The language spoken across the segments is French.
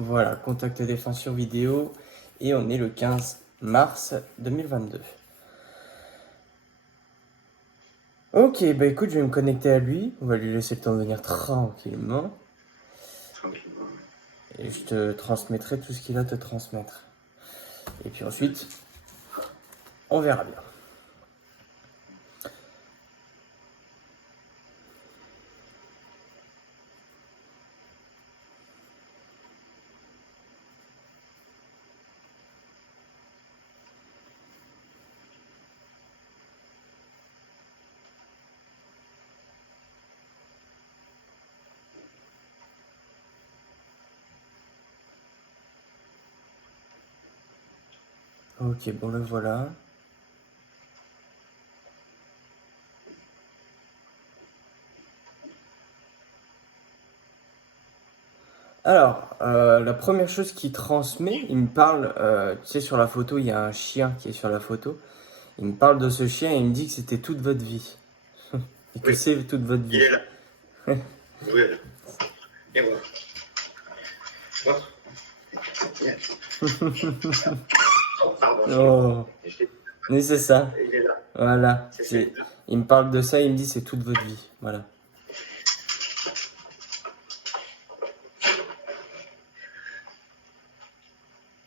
Voilà, contact défunt sur vidéo. Et on est le 15 mars 2022. Ok, bah écoute, je vais me connecter à lui. On va lui laisser le temps de venir tranquillement. Tranquillement. Et je te transmettrai tout ce qu'il a à te transmettre. Et puis ensuite, on verra bien. Ok, bon le voilà. Alors, la première chose qu'il transmet, il me parle, tu sais, sur la photo, il y a un chien qui est sur la photo. Il me parle de ce chien et il me dit que c'était toute votre vie. Et que Oui, c'est toute votre il vie. est là. Oui, là. Et voilà. Voilà. Viens. Oh, pardon. Oh, mais c'est ça. Il est là. Voilà. C'est C'est, celui-là. il me parle de ça, il me dit c'est toute votre vie. Voilà.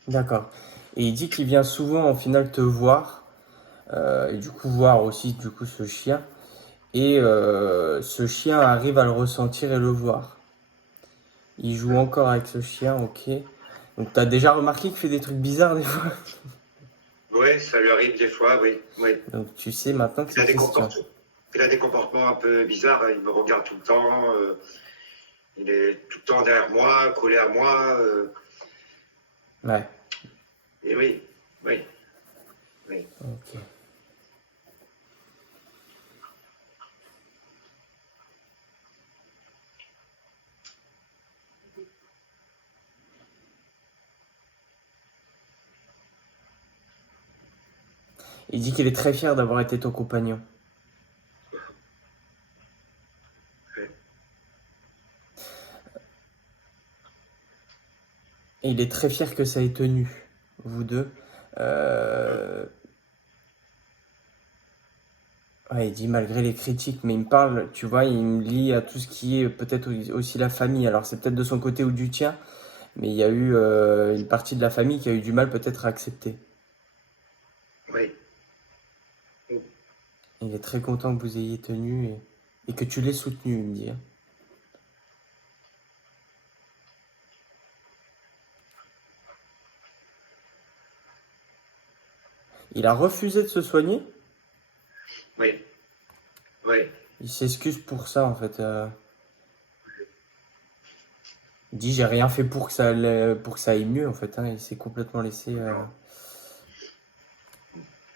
D'accord. Et il dit qu'il vient souvent au final te voir. Et du coup voir aussi du coup ce chien. Et ce chien arrive à le ressentir et le voir. Il joue encore avec ce chien, ok. Donc t'as déjà remarqué qu'il fait des trucs bizarres des fois. Oui, ça lui arrive des fois, oui. Oui. Donc tu sais maintenant que Il a c'est des Christian. comportements un peu bizarres. Il me regarde tout le temps. Il est tout le temps derrière moi, collé à moi. Ouais, Et oui, oui, oui. ok. Il dit qu'il est très fier d'avoir été ton compagnon. Ouais. Et il est très fier que ça ait tenu, vous deux. Ouais, il dit malgré les critiques, mais il me parle, tu vois, il me lie à tout ce qui est peut-être aussi la famille. Alors c'est peut-être de son côté ou du tien, mais il y a eu une partie de la famille qui a eu du mal peut-être à accepter. Oui. Il est très content que vous ayez tenu et que tu l'aies soutenu, il me dit. Il a refusé de se soigner. Oui. Oui. Il s'excuse pour ça en fait. Il dit j'ai rien fait pour que pour que ça aille mieux en fait. Hein. Il s'est complètement laissé. Non.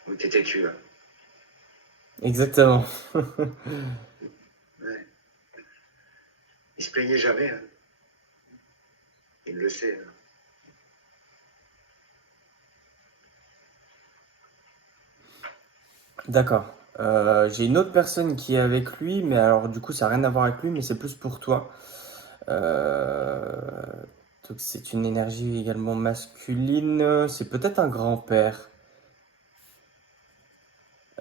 Ou t'es têtu, là. Exactement. Ouais. Il se plaignait jamais. Hein. Il le sait. Hein. D'accord. J'ai une autre personne qui est avec lui, mais alors du coup ça n'a rien à voir avec lui, mais c'est plus pour toi. Euh, donc c'est une énergie également masculine. C'est peut-être un grand-père.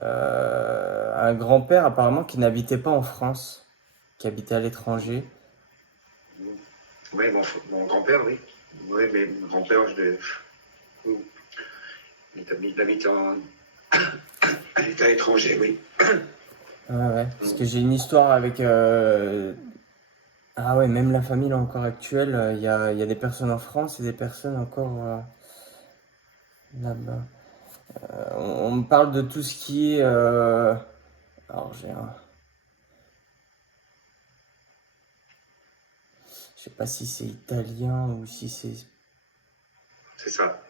Un grand-père apparemment qui n'habitait pas en France, qui habitait à l'étranger. Oui, mon grand-père, oui. Oui, mais mon grand-père, il habite à l'état étranger, oui. Ouais, parce que j'ai une histoire avec... Ah ouais, même la famille là, encore actuelle, il y a des personnes en France et des personnes encore là-bas. On me parle de tout ce qui est... Alors j'ai un... Je sais pas si c'est italien ou si c'est... C'est ça.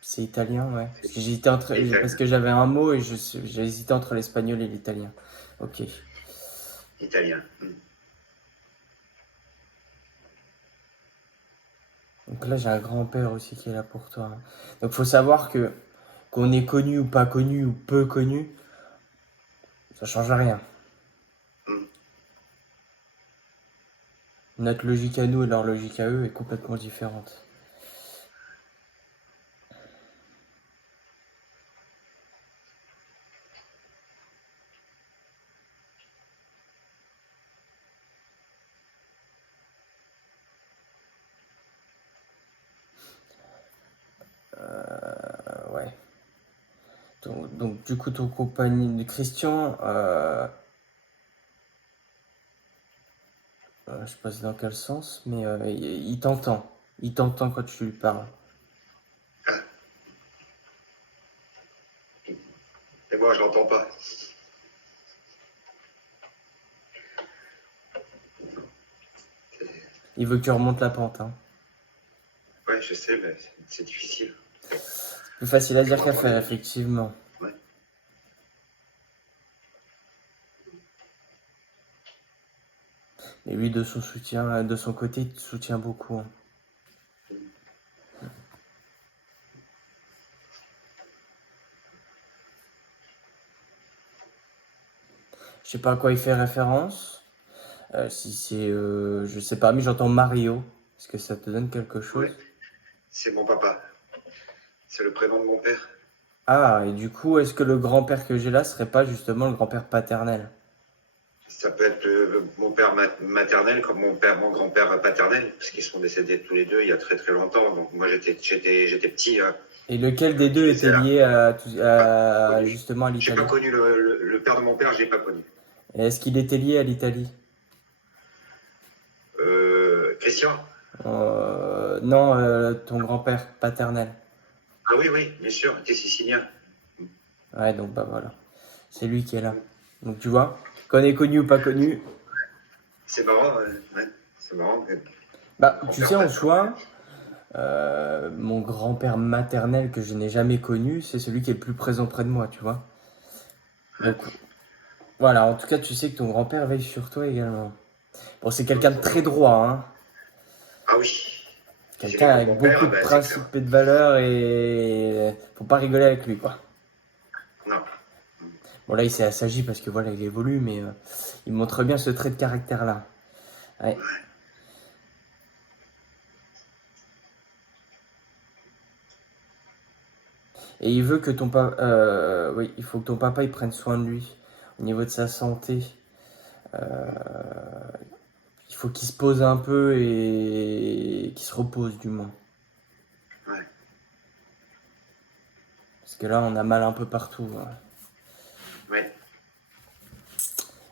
C'est italien, ouais. Parce que j'hésitais entre... C'est Parce italien. que j'avais un mot et j'ai hésité entre l'espagnol et l'italien. Ok. Italien. Donc là, j'ai un grand-père aussi qui est là pour toi. Hein. Donc faut savoir que qu'on est connu ou pas connu ou peu connu, ça change rien. Mm. Notre logique à nous et leur logique à eux est complètement différente. Donc, du coup, ton compagnon de Christian, je sais pas c'est dans quel sens, mais il t'entend. Il t'entend quand tu lui parles. Et moi, je l'entends pas. Il veut que tu remontes la pente, hein. Ouais, je sais, mais c'est difficile. Plus facile à Je dire qu'à faire, m'entendais. effectivement. Ouais. Et lui, de son soutien, de son côté, il te soutient beaucoup, hein. Je sais pas à quoi il fait référence. Si c'est, je sais pas, mais j'entends Mario. Est-ce que ça te donne quelque Ouais, chose? c'est mon papa. C'est le prénom de mon père. Ah, et du coup, est-ce que le grand-père que j'ai là serait pas justement le grand-père paternel? Ça peut être mon père maternel comme mon grand-père paternel, parce qu'ils sont décédés tous les deux il y a très très longtemps. Donc moi j'étais petit, hein. Et lequel des Je deux les ai était lié à, j'ai pas connu. justement à J'ai pas l'Italie? connu le père de mon père, je l'ai pas connu. Et est-ce qu'il était lié à l'Italie? Christian? Non, ton grand-père paternel. Ah oui, oui, bien sûr, il était sicilien. Ouais, donc bah voilà. C'est lui qui est là. Donc tu vois, qu'on est connu ou pas connu, C'est marrant, ouais, c'est marrant. bah tu Grand-père sais en paternel. soi, mon grand-père maternel que je n'ai jamais connu, c'est celui qui est le plus présent près de moi, tu vois. Ouais. Donc voilà, en tout cas tu sais que ton grand-père veille sur toi également. Bon, c'est quelqu'un de très droit, hein. Ah oui, si c'est Quelqu'un comme avec mon beaucoup père, de ben, c'est clair. principes et de valeurs et faut pas rigoler avec lui, quoi. Non. Bon là il s'est assagi parce que voilà il évolue, mais il montre bien ce trait de caractère-là. Ouais. Et il veut que oui, il faut que ton papa il prenne soin de lui au niveau de sa santé. Euh, il faut qu'il se pose un peu et qu'il se repose du moins. Ouais. Parce que là on a mal un peu partout, hein. Ouais.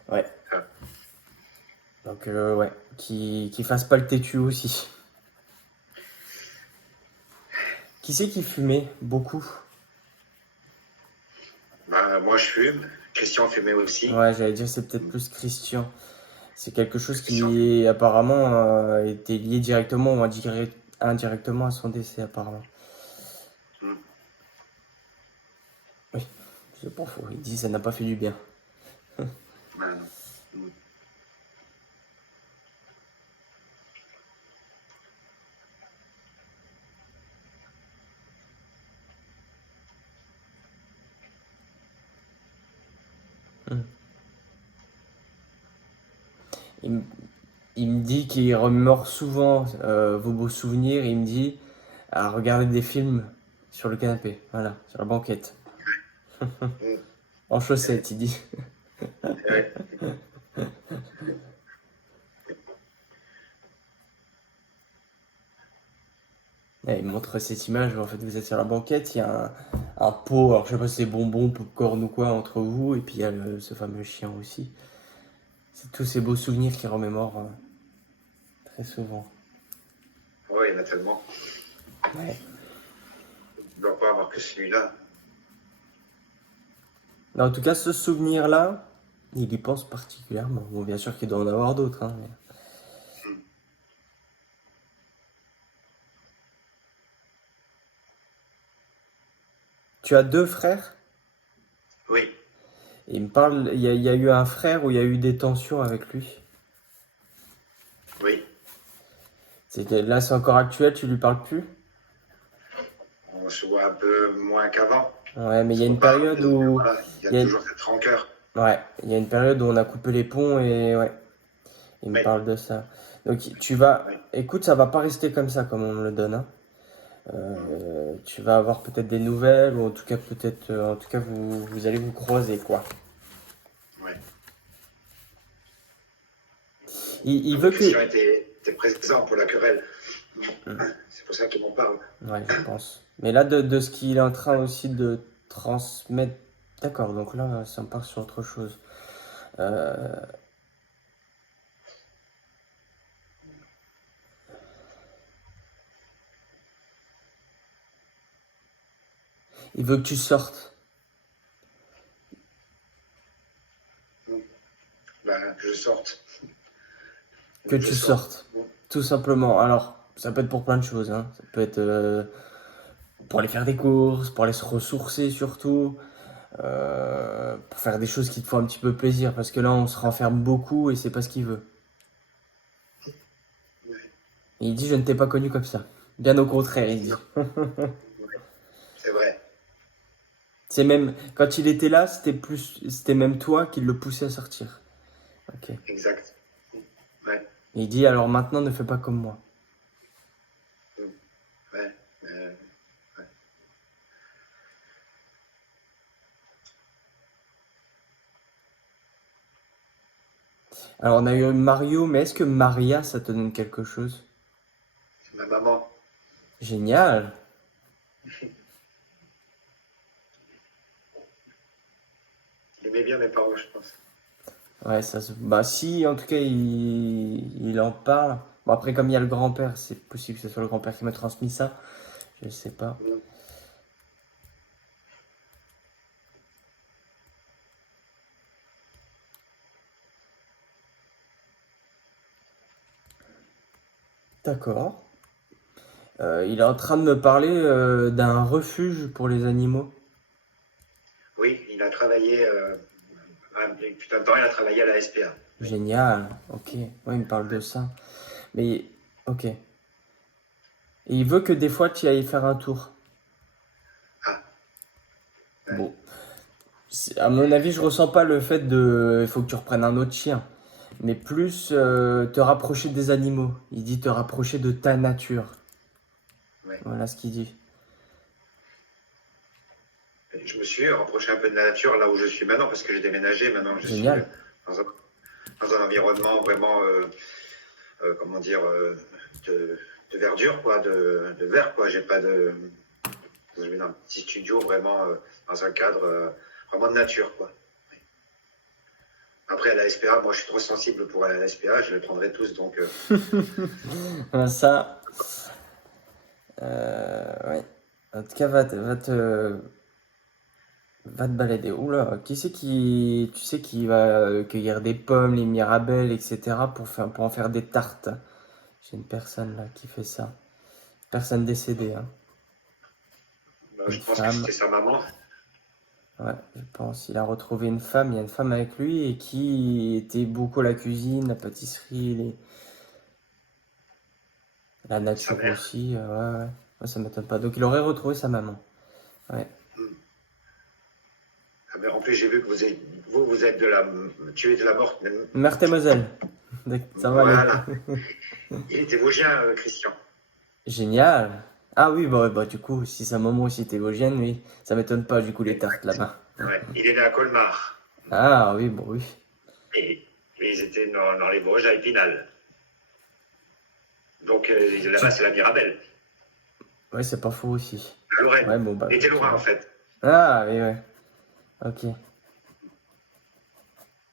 Ouais. Ah. Donc ouais, qu'il fasse pas le têtu aussi. Qui c'est qui fumait beaucoup? Bah, moi je fume. Christian fumait aussi. Ouais, j'allais dire c'est peut-être plus Christian. C'est quelque chose Christian fumait. qui apparemment était lié directement ou indirectement à son décès apparemment. Hmm. Oui, c'est pas faux. Il dit ça n'a pas fait du bien. Ah, non. Hmm. Hmm. Il, m- il me dit qu'il remémore souvent vos beaux souvenirs. Et il me dit à regarder des films sur le canapé, voilà, sur la banquette, Hmm. en chaussettes, il dit. Ouais. Et il me montre cette image où en fait vous êtes sur la banquette, il y a un pot, alors je sais pas si c'est bonbons, popcorn ou quoi entre vous, et puis il y a ce fameux chien aussi. C'est tous ces beaux souvenirs qu'il remémore très souvent. Ouais, il y en a tellement. Ouais. Il ne doit pas avoir que celui-là. Mais en tout cas, ce souvenir-là, il y pense particulièrement. Bon, bien sûr qu'il doit en avoir d'autres, hein, mais... Hmm. Tu as deux frères? Oui, Et il me parle, il y a eu un frère où il y a eu des tensions avec lui. oui. Là, c'est encore actuel, tu lui parles plus? On se voit un peu moins qu'avant. Ouais, mais On il y a se une reparle, période mais où... voilà, il y a il y a- toujours cette rancœur. Ouais, il y a une période où on a coupé les ponts et ouais, il me Oui, parle de ça. Donc tu vas... oui. Écoute, ça va pas rester comme ça comme on me le donne, hein. Hmm. Tu vas avoir peut-être des nouvelles ou en tout cas peut-être... en tout cas, vous allez vous croiser, quoi. Ouais. Il Ah, mais veut que... Christian était présent pour la querelle. Hmm. C'est pour ça qu'il m'en parle. Ouais, je pense. Mais là, de ce qu'il est en train aussi transmettre. D'accord, donc là, ça me part sur autre chose. Euh, il veut que tu sortes, Ben, que je sorte. que Je tu sors. sortes, tout simplement. Alors, ça peut être pour plein de choses, hein. Ça peut être pour aller faire des courses, pour aller se ressourcer surtout, pour faire des choses qui te font un petit peu plaisir, parce que là, on se renferme beaucoup et c'est pas ce qu'il veut. Ouais. Et il dit, je ne t'ai pas connu comme ça. Bien au contraire, il Non, dit. ouais, c'est vrai. C'est même, quand il était là, c'était même toi qui le poussait à sortir. Ok. Et Exact. Ouais. il dit, alors maintenant, ne fais pas comme moi. Ouais. Ouais. Alors, on a eu Mario, mais est-ce que Maria, ça te donne quelque chose? C'est ma maman. Génial. Il aimait bien mes parents, je pense. Ouais, bah si, en tout cas, il en parle. Bon, après, comme il y a le grand-père, c'est possible que ce soit le grand-père qui m'a transmis ça. Je sais pas. Mm. D'accord. Il est en train de me parler d'un refuge pour les animaux. Oui, il a travaillé, putain de temps, il a travaillé à la SPA. Oui. Génial. Ok. Ouais, il me parle de ça. Mais, ok. Et il veut que des fois, tu ailles faire un tour. Ah, ouais. Bon. À mon avis, je ressens pas le fait de. Il faut que tu reprennes un autre chien. Mais plus te rapprocher des animaux. Il dit te rapprocher de ta nature. Ouais. Voilà ce qu'il dit. Je me suis rapproché un peu de la nature là où je suis maintenant parce que j'ai déménagé. Maintenant, je suis Génial. dans un, dans un environnement vraiment, comment dire, de, de verdure, quoi, de vert, quoi. J'ai pas de. Je suis dans un petit studio vraiment dans un cadre vraiment de nature, quoi. Après, à la SPA, moi, je suis trop sensible pour aller à la SPA. Je les prendrai tous, donc. Ça, ouais. En tout cas, va te balader. Oula, qui c'est qui, tu sais, qui va cueillir des pommes, les mirabelles, etc. pour en faire des tartes. J'ai une personne là qui fait ça. Personne décédée, hein. Je Une pense que femme. c'était sa maman. Ouais, je pense. Il a retrouvé une femme. Il y a une femme avec lui et qui était beaucoup à la cuisine, la pâtisserie, la Sa nature mère. aussi. Ouais, ouais. Ouais, ça m'étonne pas. Donc il aurait retrouvé sa maman. Ouais. Ah, mais en plus, j'ai vu que vous êtes de la, tué de la morte. Même. Meurthe-et-Moselle. Ça va aller. Voilà. Il était vosgien, Christian. Génial. Ah oui, bah du coup, si sa maman aussi était vosgienne, oui. Ça m'étonne pas, du coup, les tartes Exact. là-bas. Ouais. Il est né à Colmar. Ah oui, bon, oui. Et ils étaient dans les Vosges à Épinal. Donc là-bas, Tu... c'est la Mirabelle. Ouais, c'est pas faux aussi. La Ouais, Lorraine. bon, bah, Il était ok. lorrain, en fait. Ah oui, ouais. Ok.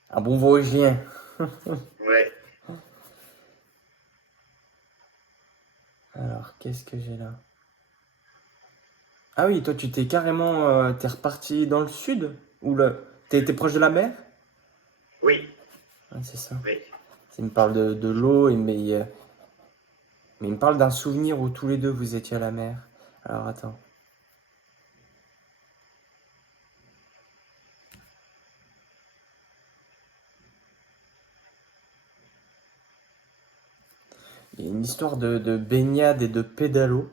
Un bon vosgien. Ouais. Alors, qu'est-ce que j'ai là? Ah oui, toi, tu t'es carrément... t'es reparti dans le sud? Ou le... T'es proche de la mer? Oui. Ouais, c'est ça. Oui. Il me parle de l'eau, mais il me parle d'un souvenir où tous les deux vous étiez à la mer. Alors, attends. Il y a une histoire de baignade et de pédalo.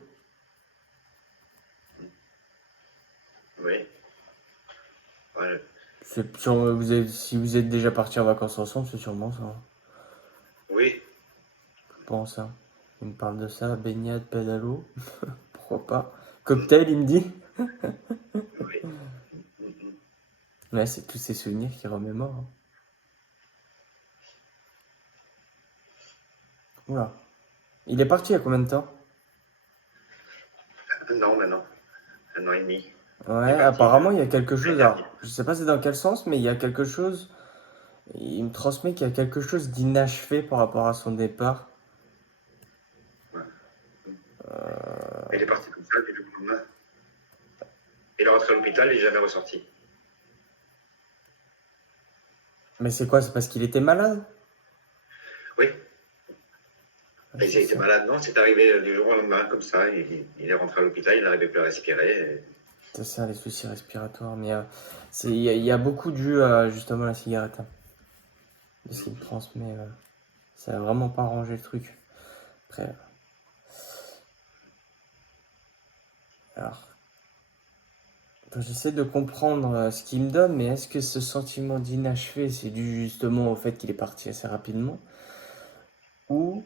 Oui. Ouais. Si vous êtes déjà partis en vacances ensemble, c'est sûrement ça, hein. Oui. Je pense, hein. Il me parle de ça, baignade, pédalo. Pourquoi pas? Cocktail, il me dit. Oui. Ouais, c'est tous ces souvenirs qu'il remémore, hein. Oula. Il est parti il y a combien de temps? Non, maintenant. Un an et demi. Ouais, C'est parti apparemment, il y a quelque l'année chose. Alors, dernière. je sais pas c'est dans quel sens, mais il y a quelque chose. Il me transmet qu'il y a quelque chose d'inachevé par rapport à son départ. Ouais. Il est parti comme ça, du jour au lendemain. Il est rentré à l'hôpital, il n'est jamais ressorti. Mais c'est quoi? C'est parce qu'il était malade? Oui, Ouais, et il c'est a été ça. malade, non, c'est arrivé du jour au lendemain, comme ça. Il est rentré à l'hôpital, il n'arrivait plus à respirer. C'est ça, les soucis respiratoires. Mais il y a beaucoup dû justement à la cigarette, hein, de ce qu'il me transmet. Ça a vraiment pas arrangé le truc. Après, alors, j'essaie de comprendre ce qu'il me donne, mais est-ce que ce sentiment d'inachevé, c'est dû justement au fait qu'il est parti assez rapidement? Ou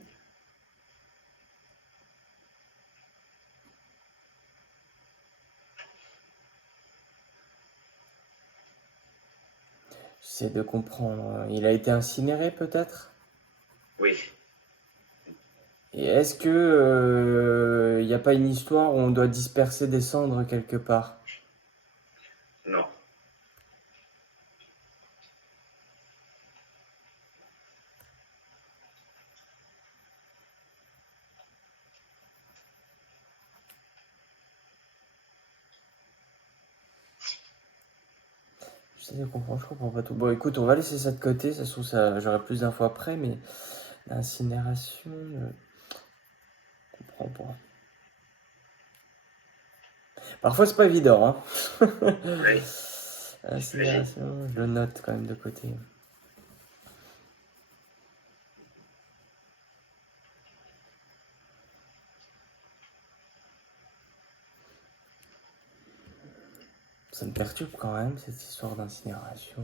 j'essaie de comprendre. Il a été incinéré peut-être? Oui, Et est-ce que il n'y a pas une histoire où on doit disperser des cendres quelque part? non. J'essaie de comprendre, je comprends pas tout. Bon, écoute, on va laisser ça de côté. Ça se trouve, ça, j'aurai plus d'infos après, mais l'incinération, je comprends pas. Parfois, c'est pas évident, hein. Oui, j'imagine. L'incinération, je le note quand même de côté. Ça me perturbe quand même, cette histoire d'incinération,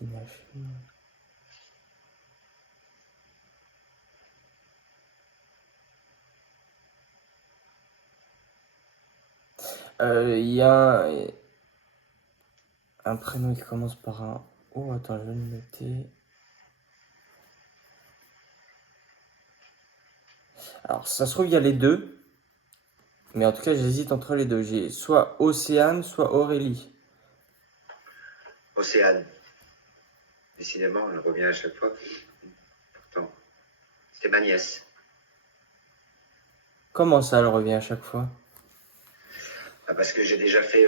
d'inachevé. Il y a un prénom qui commence par un O. Attends, je vais le noter. Alors, ça se trouve, il y a les deux. Mais en tout cas, j'hésite entre les deux. J'ai soit Océane, soit Aurélie. Océane. Décidément, elle revient à chaque fois. Pourtant, c'était ma nièce. Comment ça, elle revient à chaque fois? Ah, parce que j'ai déjà fait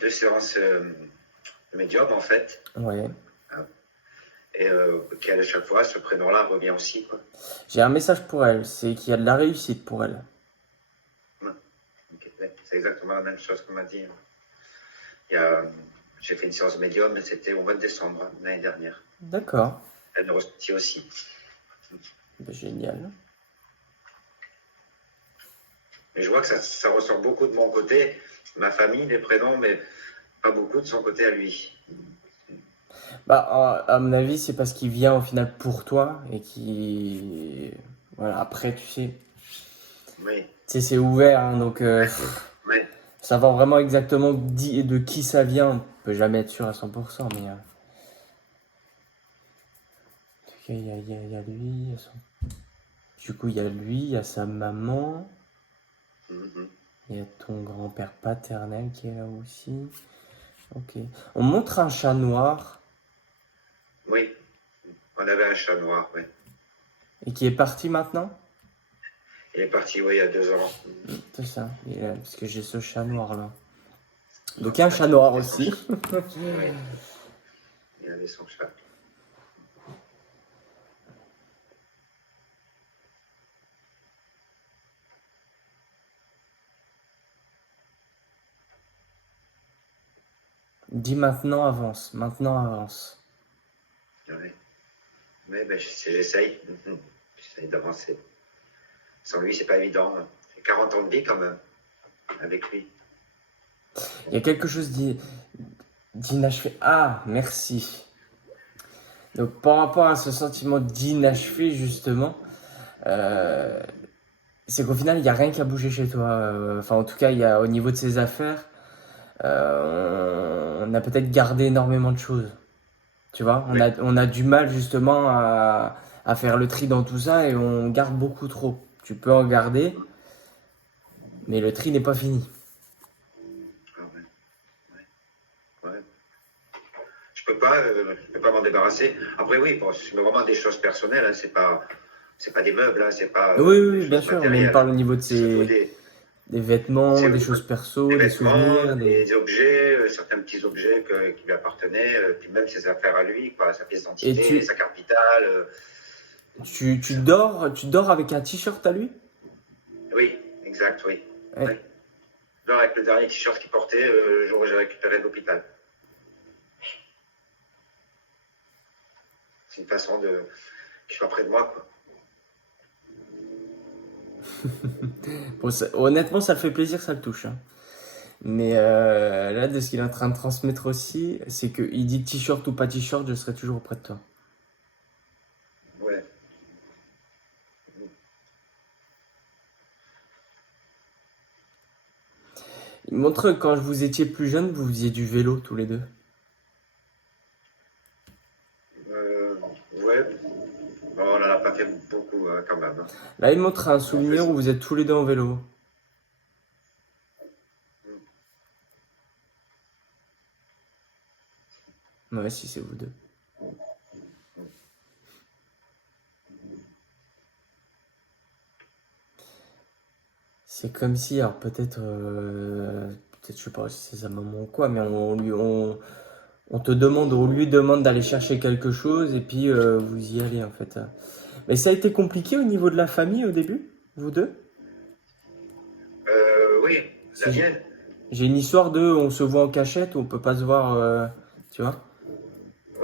2 séances médium, en fait. Ouais. Et qu'à chaque fois, ce prénom-là revient aussi, quoi. J'ai un message pour elle. C'est qu'il y a de la réussite pour elle. Ok, ouais, c'est exactement la même chose qu'on m'a dit. Il y a, j'ai fait une séance médium, mais c'était au mois de décembre, l'année dernière. D'accord. Elle me ressentit aussi. Ben, génial. Mais je vois que ça ressort beaucoup de mon côté, ma famille, les prénoms, mais pas beaucoup de son côté à lui. Bah, à mon avis, c'est parce qu'il vient au final pour toi et qui. Voilà, après, Oui, tu sais, c'est ouvert, hein, donc oui, savoir vraiment exactement de qui ça vient, on peut jamais être sûr à 100%, mais. En tout cas, il y a lui, il y a du coup, il y a lui, il y a sa maman, mhm. il y a ton grand-père paternel qui est là aussi. Ok. On montre un chat noir Oui, on avait un chat noir, oui. et qui est parti maintenant? Il est parti, oui, il y a 2 ans. C'est ça, parce que j'ai ce chat noir là. En Donc il y a un fait, chat noir c'est son aussi. chat. Oui, il avait son chat. Dis maintenant avance, maintenant avance. Oui, mais ben, j'essaye. J'essaye d'avancer. Sans lui, c'est pas évident. J'ai 40 ans de vie quand même, avec lui. Il y a quelque chose d'inachevé. Ah, merci. Donc par rapport à ce sentiment d'inachevé justement, euh, c'est qu'au final il n'y a rien qui a bougé chez toi. Enfin en tout cas il y a au niveau de ses affaires, on a peut-être gardé énormément de choses. Tu vois, Oui, on a du mal justement à faire le tri dans tout ça et on garde beaucoup trop. Tu peux en garder, mais le tri n'est pas fini. je peux pas m'en débarrasser. Après, oui, bon, c'est vraiment des choses personnelles, hein, c'est pas des meubles, hein, c'est pas Oui, oui, des oui, bien choses sûr, mais il me matérielles, hein. parle au niveau de C'est surtout des vêtements, c'est des choses des perso, des vêtements, souvenirs, des objets, certains petits objets qui lui appartenaient, puis même ses affaires à lui, quoi, sa pièce Et d'identité, sa carte vitale. tu dors avec un t-shirt à lui? Oui, exact, oui. Oui. Ouais. Non, avec le dernier t-shirt qu'il portait le jour où j'ai récupéré de l'hôpital. C'est une façon de qu'il soit près de moi, quoi. Bon, honnêtement, ça le fait plaisir, ça le touche, hein. Mais là, de ce qu'il est en train de transmettre aussi, c'est que il dit t-shirt ou pas t-shirt, je serai toujours auprès de toi. Ouais. Il montre que quand vous étiez plus jeune, vous faisiez du vélo tous les deux. Euh, ouais. Bon, on n'en a pas fait beaucoup, hein, quand même, hein. Là, il montre un On fait souvenir ça. où vous êtes tous les deux en vélo. Ouais, si c'est vous deux. C'est comme si, alors peut-être je sais pas si c'est sa maman ou quoi, mais on te demande, on lui demande d'aller chercher quelque chose et puis vous y allez en fait. Mais ça a été compliqué au niveau de la famille au début, vous deux? Oui, Parce la que mienne. j'ai une histoire de, on se voit en cachette, on peut pas se voir, tu vois?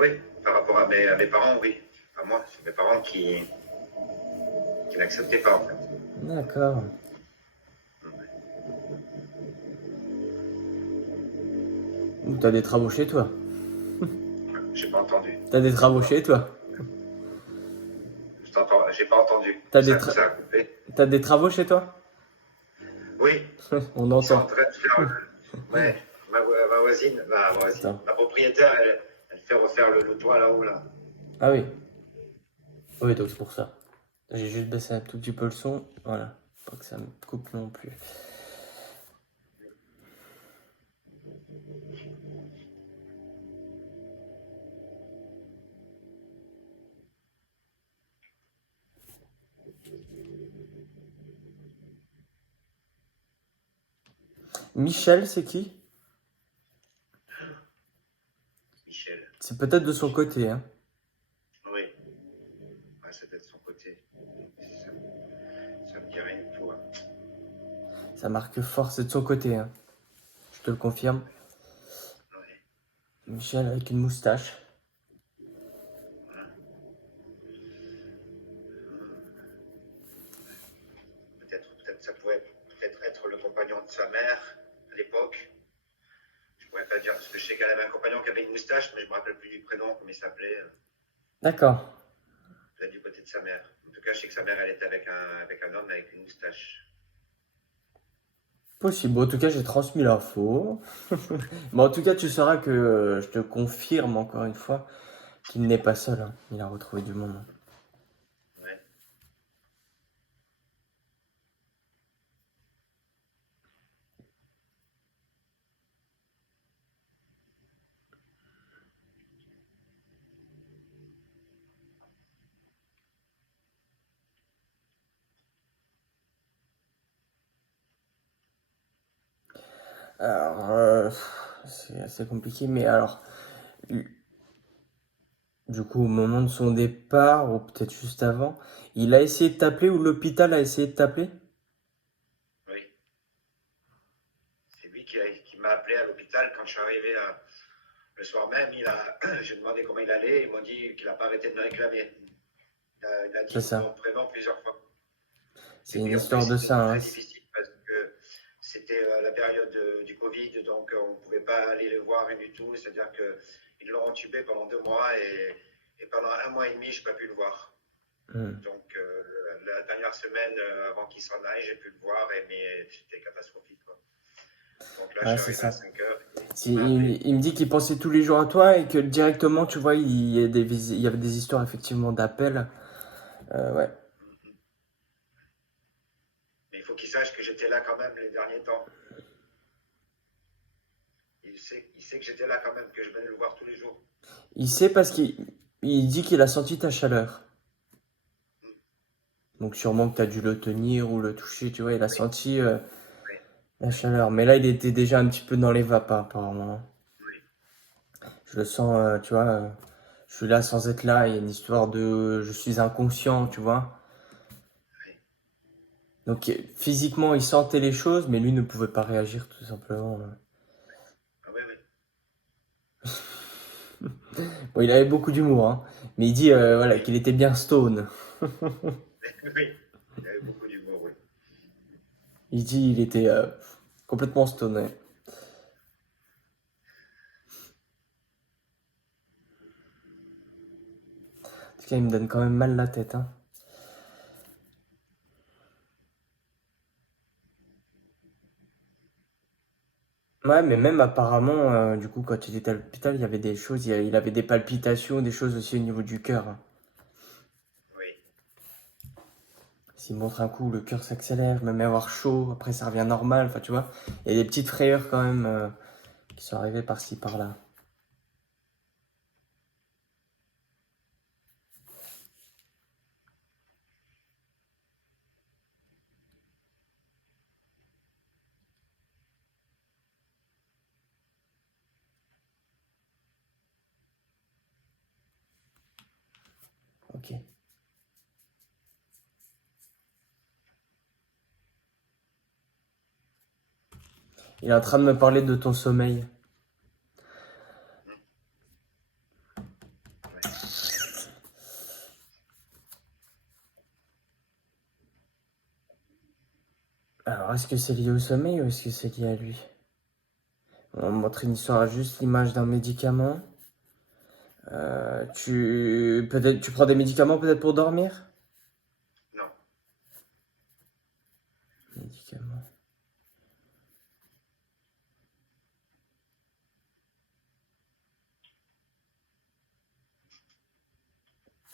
Oui, par rapport à mes parents, oui. À moi, c'est mes parents qui n'acceptaient pas, en fait. D'accord. Ou t'as des travaux chez toi. J'ai pas entendu. T'as des travaux chez toi. Je t'entends, j'ai pas entendu. T'as des, Ça a coupé. t'as des travaux chez toi? Oui, On ils sont en entend. train de faire. Ouais, ma voisine, Attends. ma propriétaire, elle fait refaire le toit là-haut, là. Ah oui. Oui, donc c'est pour ça. J'ai juste baissé un tout petit peu le son. Voilà. Pas que ça me coupe non plus. Michel, c'est qui? Michel. C'est peut-être de son côté, hein. Oui, ouais, c'est peut-être son côté. Ça, ça me dit rien du tout, hein. Ça marque fort, c'est de son côté, hein. Je te le confirme. Ouais, Michel avec une moustache. voilà. Peut-être ça pourrait peut-être être le compagnon de sa mère à l'époque. Je pourrais pas dire, parce que je sais qu'elle avait un compagnon qui avait une moustache, mais je me rappelle plus du prénom, comment il s'appelait. D'accord. Peut-être du côté de sa mère. En tout cas, je sais que sa mère, elle était avec un homme avec une moustache. Possible. En tout cas, j'ai transmis l'info. Mais en tout cas, tu sauras que je te confirme encore une fois qu'il n'est pas seul, hein. Il a retrouvé du monde. Ouais. Alors, c'est assez compliqué, mais alors, du coup, au moment de son départ, ou peut-être juste avant, il a essayé de t'appeler ou l'hôpital a essayé de t'appeler? Oui. C'est lui qui m'a appelé à l'hôpital quand je suis arrivé le soir même. J'ai demandé comment il allait. Ils m'ont dit qu'il n'a pas arrêté de me réclamer. Il a C'est dit mon ça. prénom plusieurs fois. C'est Et une puis en plus, histoire de c'était ça, hein. très difficile parce que c'était la période du Covid, donc on ne pouvait pas aller le voir rien du tout. C'est-à-dire qu'ils l'ont entubé pendant 2 mois et pendant 1 mois et demi, je n'ai pas pu le voir. Hmm. Donc la dernière semaine avant qu'il s'en aille, j'ai pu le voir, mais c'était catastrophique, quoi. Donc là, je Ouais, suis c'est arrivé à ça. 5 heures. Si, Il m'a appelé. il me dit qu'il pensait tous les jours à toi et que directement, tu vois, il y avait des histoires effectivement d'appels. Ouais. Mais il faut qu'il sache que j'étais là quand même les derniers temps. il sait que j'étais là quand même, que je venais le voir tous les jours. Il sait parce qu'il dit qu'il a senti ta chaleur. Donc sûrement que tu as dû le tenir ou le toucher, tu vois, il a Oui, senti oui, la chaleur. Mais là, il était déjà un petit peu dans les vapes, hein, apparemment. oui, Je le sens, tu vois, je suis là sans être là, il y a une histoire de je suis inconscient, tu vois. oui. Donc physiquement, il sentait les choses, mais lui ne pouvait pas réagir tout simplement. Ah oui, oui. Bon, il avait beaucoup d'humour, hein, mais il dit voilà, Oui, qu'il était bien stone. oui. Il avait beaucoup d'humour, oui. Il dit il était complètement stone. Ouais. En tout cas, il me donne quand même mal la tête. Hein. Ouais, mais même apparemment, du coup, quand il était à l'hôpital, il y avait des choses, il avait des palpitations, des choses aussi au niveau du cœur. Hein. Oui. S'il montre un coup, le cœur s'accélère, je me mets à avoir chaud, après ça revient normal, enfin tu vois. Il y a des petites frayeurs quand même qui sont arrivées par-ci, par-là. Ok. Il est en train de me parler de ton sommeil. Oui. Alors, est-ce que c'est lié au sommeil ou est-ce que c'est lié à lui? On me montre une histoire à juste l'image d'un médicament. Peut-être, tu prends des médicaments peut-être pour dormir? Non. Médicaments.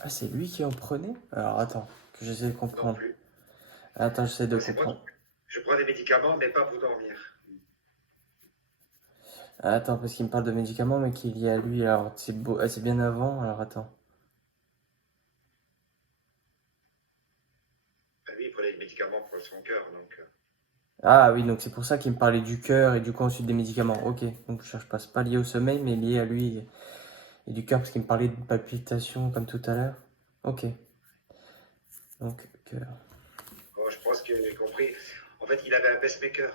Ah, c'est lui qui en prenait? Alors, attends, que j'essaie de Non comprendre. plus. Attends, j'essaie de Moi, c'est moi comprendre. je prends des médicaments, mais pas pour dormir. Attends, parce qu'il me parle de médicaments, mais qui est lié à lui. Alors, c'est beau, c'est bien avant. Alors, attends. Enfin, lui, il prenait des médicaments pour son cœur, donc. Ah oui, donc c'est pour ça qu'il me parlait du cœur et du coup ensuite des médicaments. Ok, donc je cherche pas, c'est pas lié au sommeil, mais lié à lui et du cœur, parce qu'il me parlait de palpitations comme tout à l'heure. Ok, donc cœur. Bon, je pense que j'ai compris. En fait, il avait un pacemaker.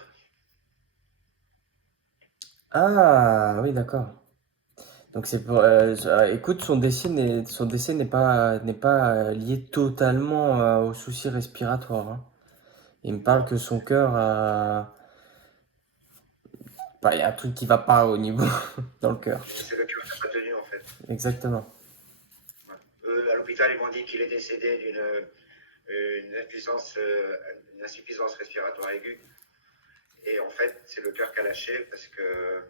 Ah oui, d'accord. Donc c'est pour. Écoute, son décès n'est pas lié totalement aux soucis respiratoires. Hein. Il me parle Non. que son cœur a. Bah, il y a un truc qui va pas au niveau dans le cœur. C'est le cœur qui n'a pas tenu, en fait. Exactement. Ouais. Eux, à l'hôpital, ils m'ont dit qu'il est décédé une insuffisance respiratoire aiguë. Et en fait, c'est le cœur qui a lâché parce que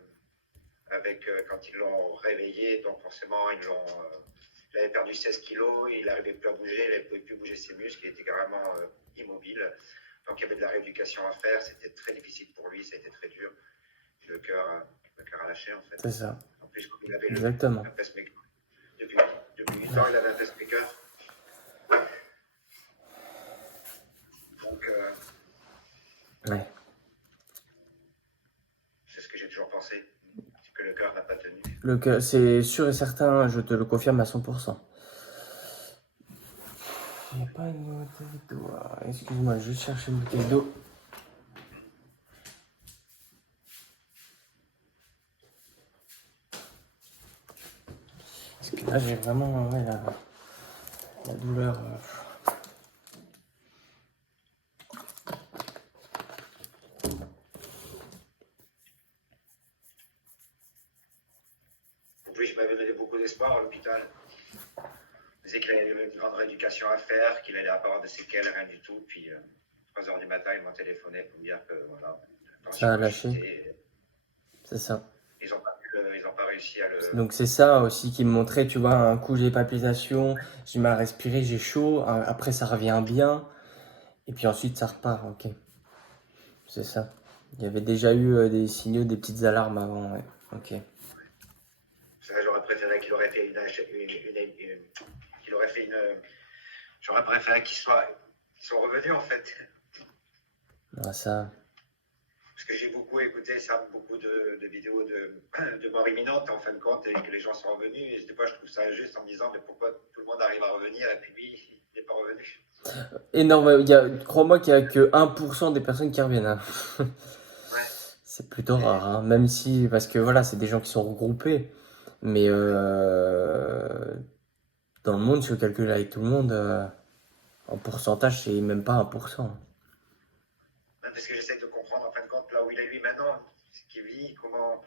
quand ils l'ont réveillé, donc forcément, il avait perdu 16 kilos, il n'arrivait plus à bouger, il ne pouvait plus bouger ses muscles, il était carrément immobile. Donc il y avait de la rééducation à faire, c'était très difficile pour lui, ça a été très dur. Le cœur, le cœur a lâché en fait. C'est ça. En plus, comme il avait Exactement. un pacemaker. Depuis 8 ans, il avait un pacemaker. Donc Ouais. c'est ce que j'ai toujours pensé, c'est que le cœur n'a pas tenu. Le cœur, c'est sûr et certain, je te le confirme à 100%. Il n'y a pas une bouteille d'eau. Excuse-moi, je vais chercher une bouteille d'eau. Parce que là, j'ai vraiment ouais, la douleur. En plus, je m'avais donné beaucoup d'espoir à l'hôpital. Il disait qu'il avait une grande rééducation à faire, qu'il allait avoir de séquelles, rien du tout. Puis 3 heures du matin, ils m'ont téléphoné pour me dire que voilà, la Ça tension a a lâché. chuté. C'est ça. Ils n'ont pas réussi à le. Donc c'est ça aussi qui me montrait, tu vois, un coup j'ai palpitations, j'ai mal à respirer, j'ai chaud, après ça revient bien, et puis ensuite ça repart, ok. C'est ça. Il y avait déjà eu des signaux, des petites alarmes avant, ouais. Ok. Ça, j'aurais préféré qu'il aurait fait qu'il aurait fait j'aurais préféré qu'ils soient revenus en fait. Ah, ça. Parce que j'ai beaucoup écouté ça, beaucoup de vidéos de mort imminente en fin de compte, et que les gens sont revenus. Et des fois, je trouve ça injuste en me disant, mais pourquoi tout le monde arrive à revenir et puis lui, il n'est pas revenu. Énorme. Crois-moi qu'il y a que 1% des personnes qui reviennent, hein. Ouais. C'est plutôt Et, rare, hein. Même si, parce que voilà, c'est des gens qui sont regroupés. Mais ouais. dans le monde, si on calcule avec tout le monde, en pourcentage, c'est même pas 1%. Parce que j'essaie de comprendre en fin de compte là où il est lui maintenant, ce qu'il vit, comment,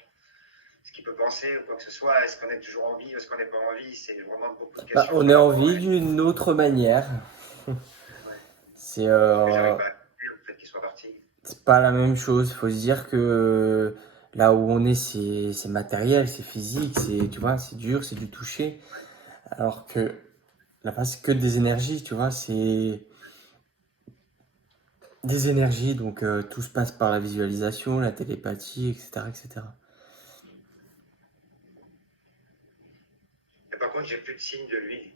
ce qu'il peut penser ou quoi que ce soit. Est-ce qu'on est toujours en vie, est-ce qu'on n'est pas en vie? C'est vraiment beaucoup de Bah, questions on est par en rapport à vie lui. d'une autre manière. Ouais. C'est Mais j'arrive pas à accepter le fait qu'il soit parti. c'est pas la même chose. Faut se dire que là où on est, c'est matériel, c'est physique, c'est, tu vois, c'est dur, c'est du toucher. Alors que là-bas, c'est que des énergies, tu vois, c'est des énergies. Donc tout se passe par la visualisation, la télépathie, etc., etc. Et par contre, j'ai plus de signes de lui.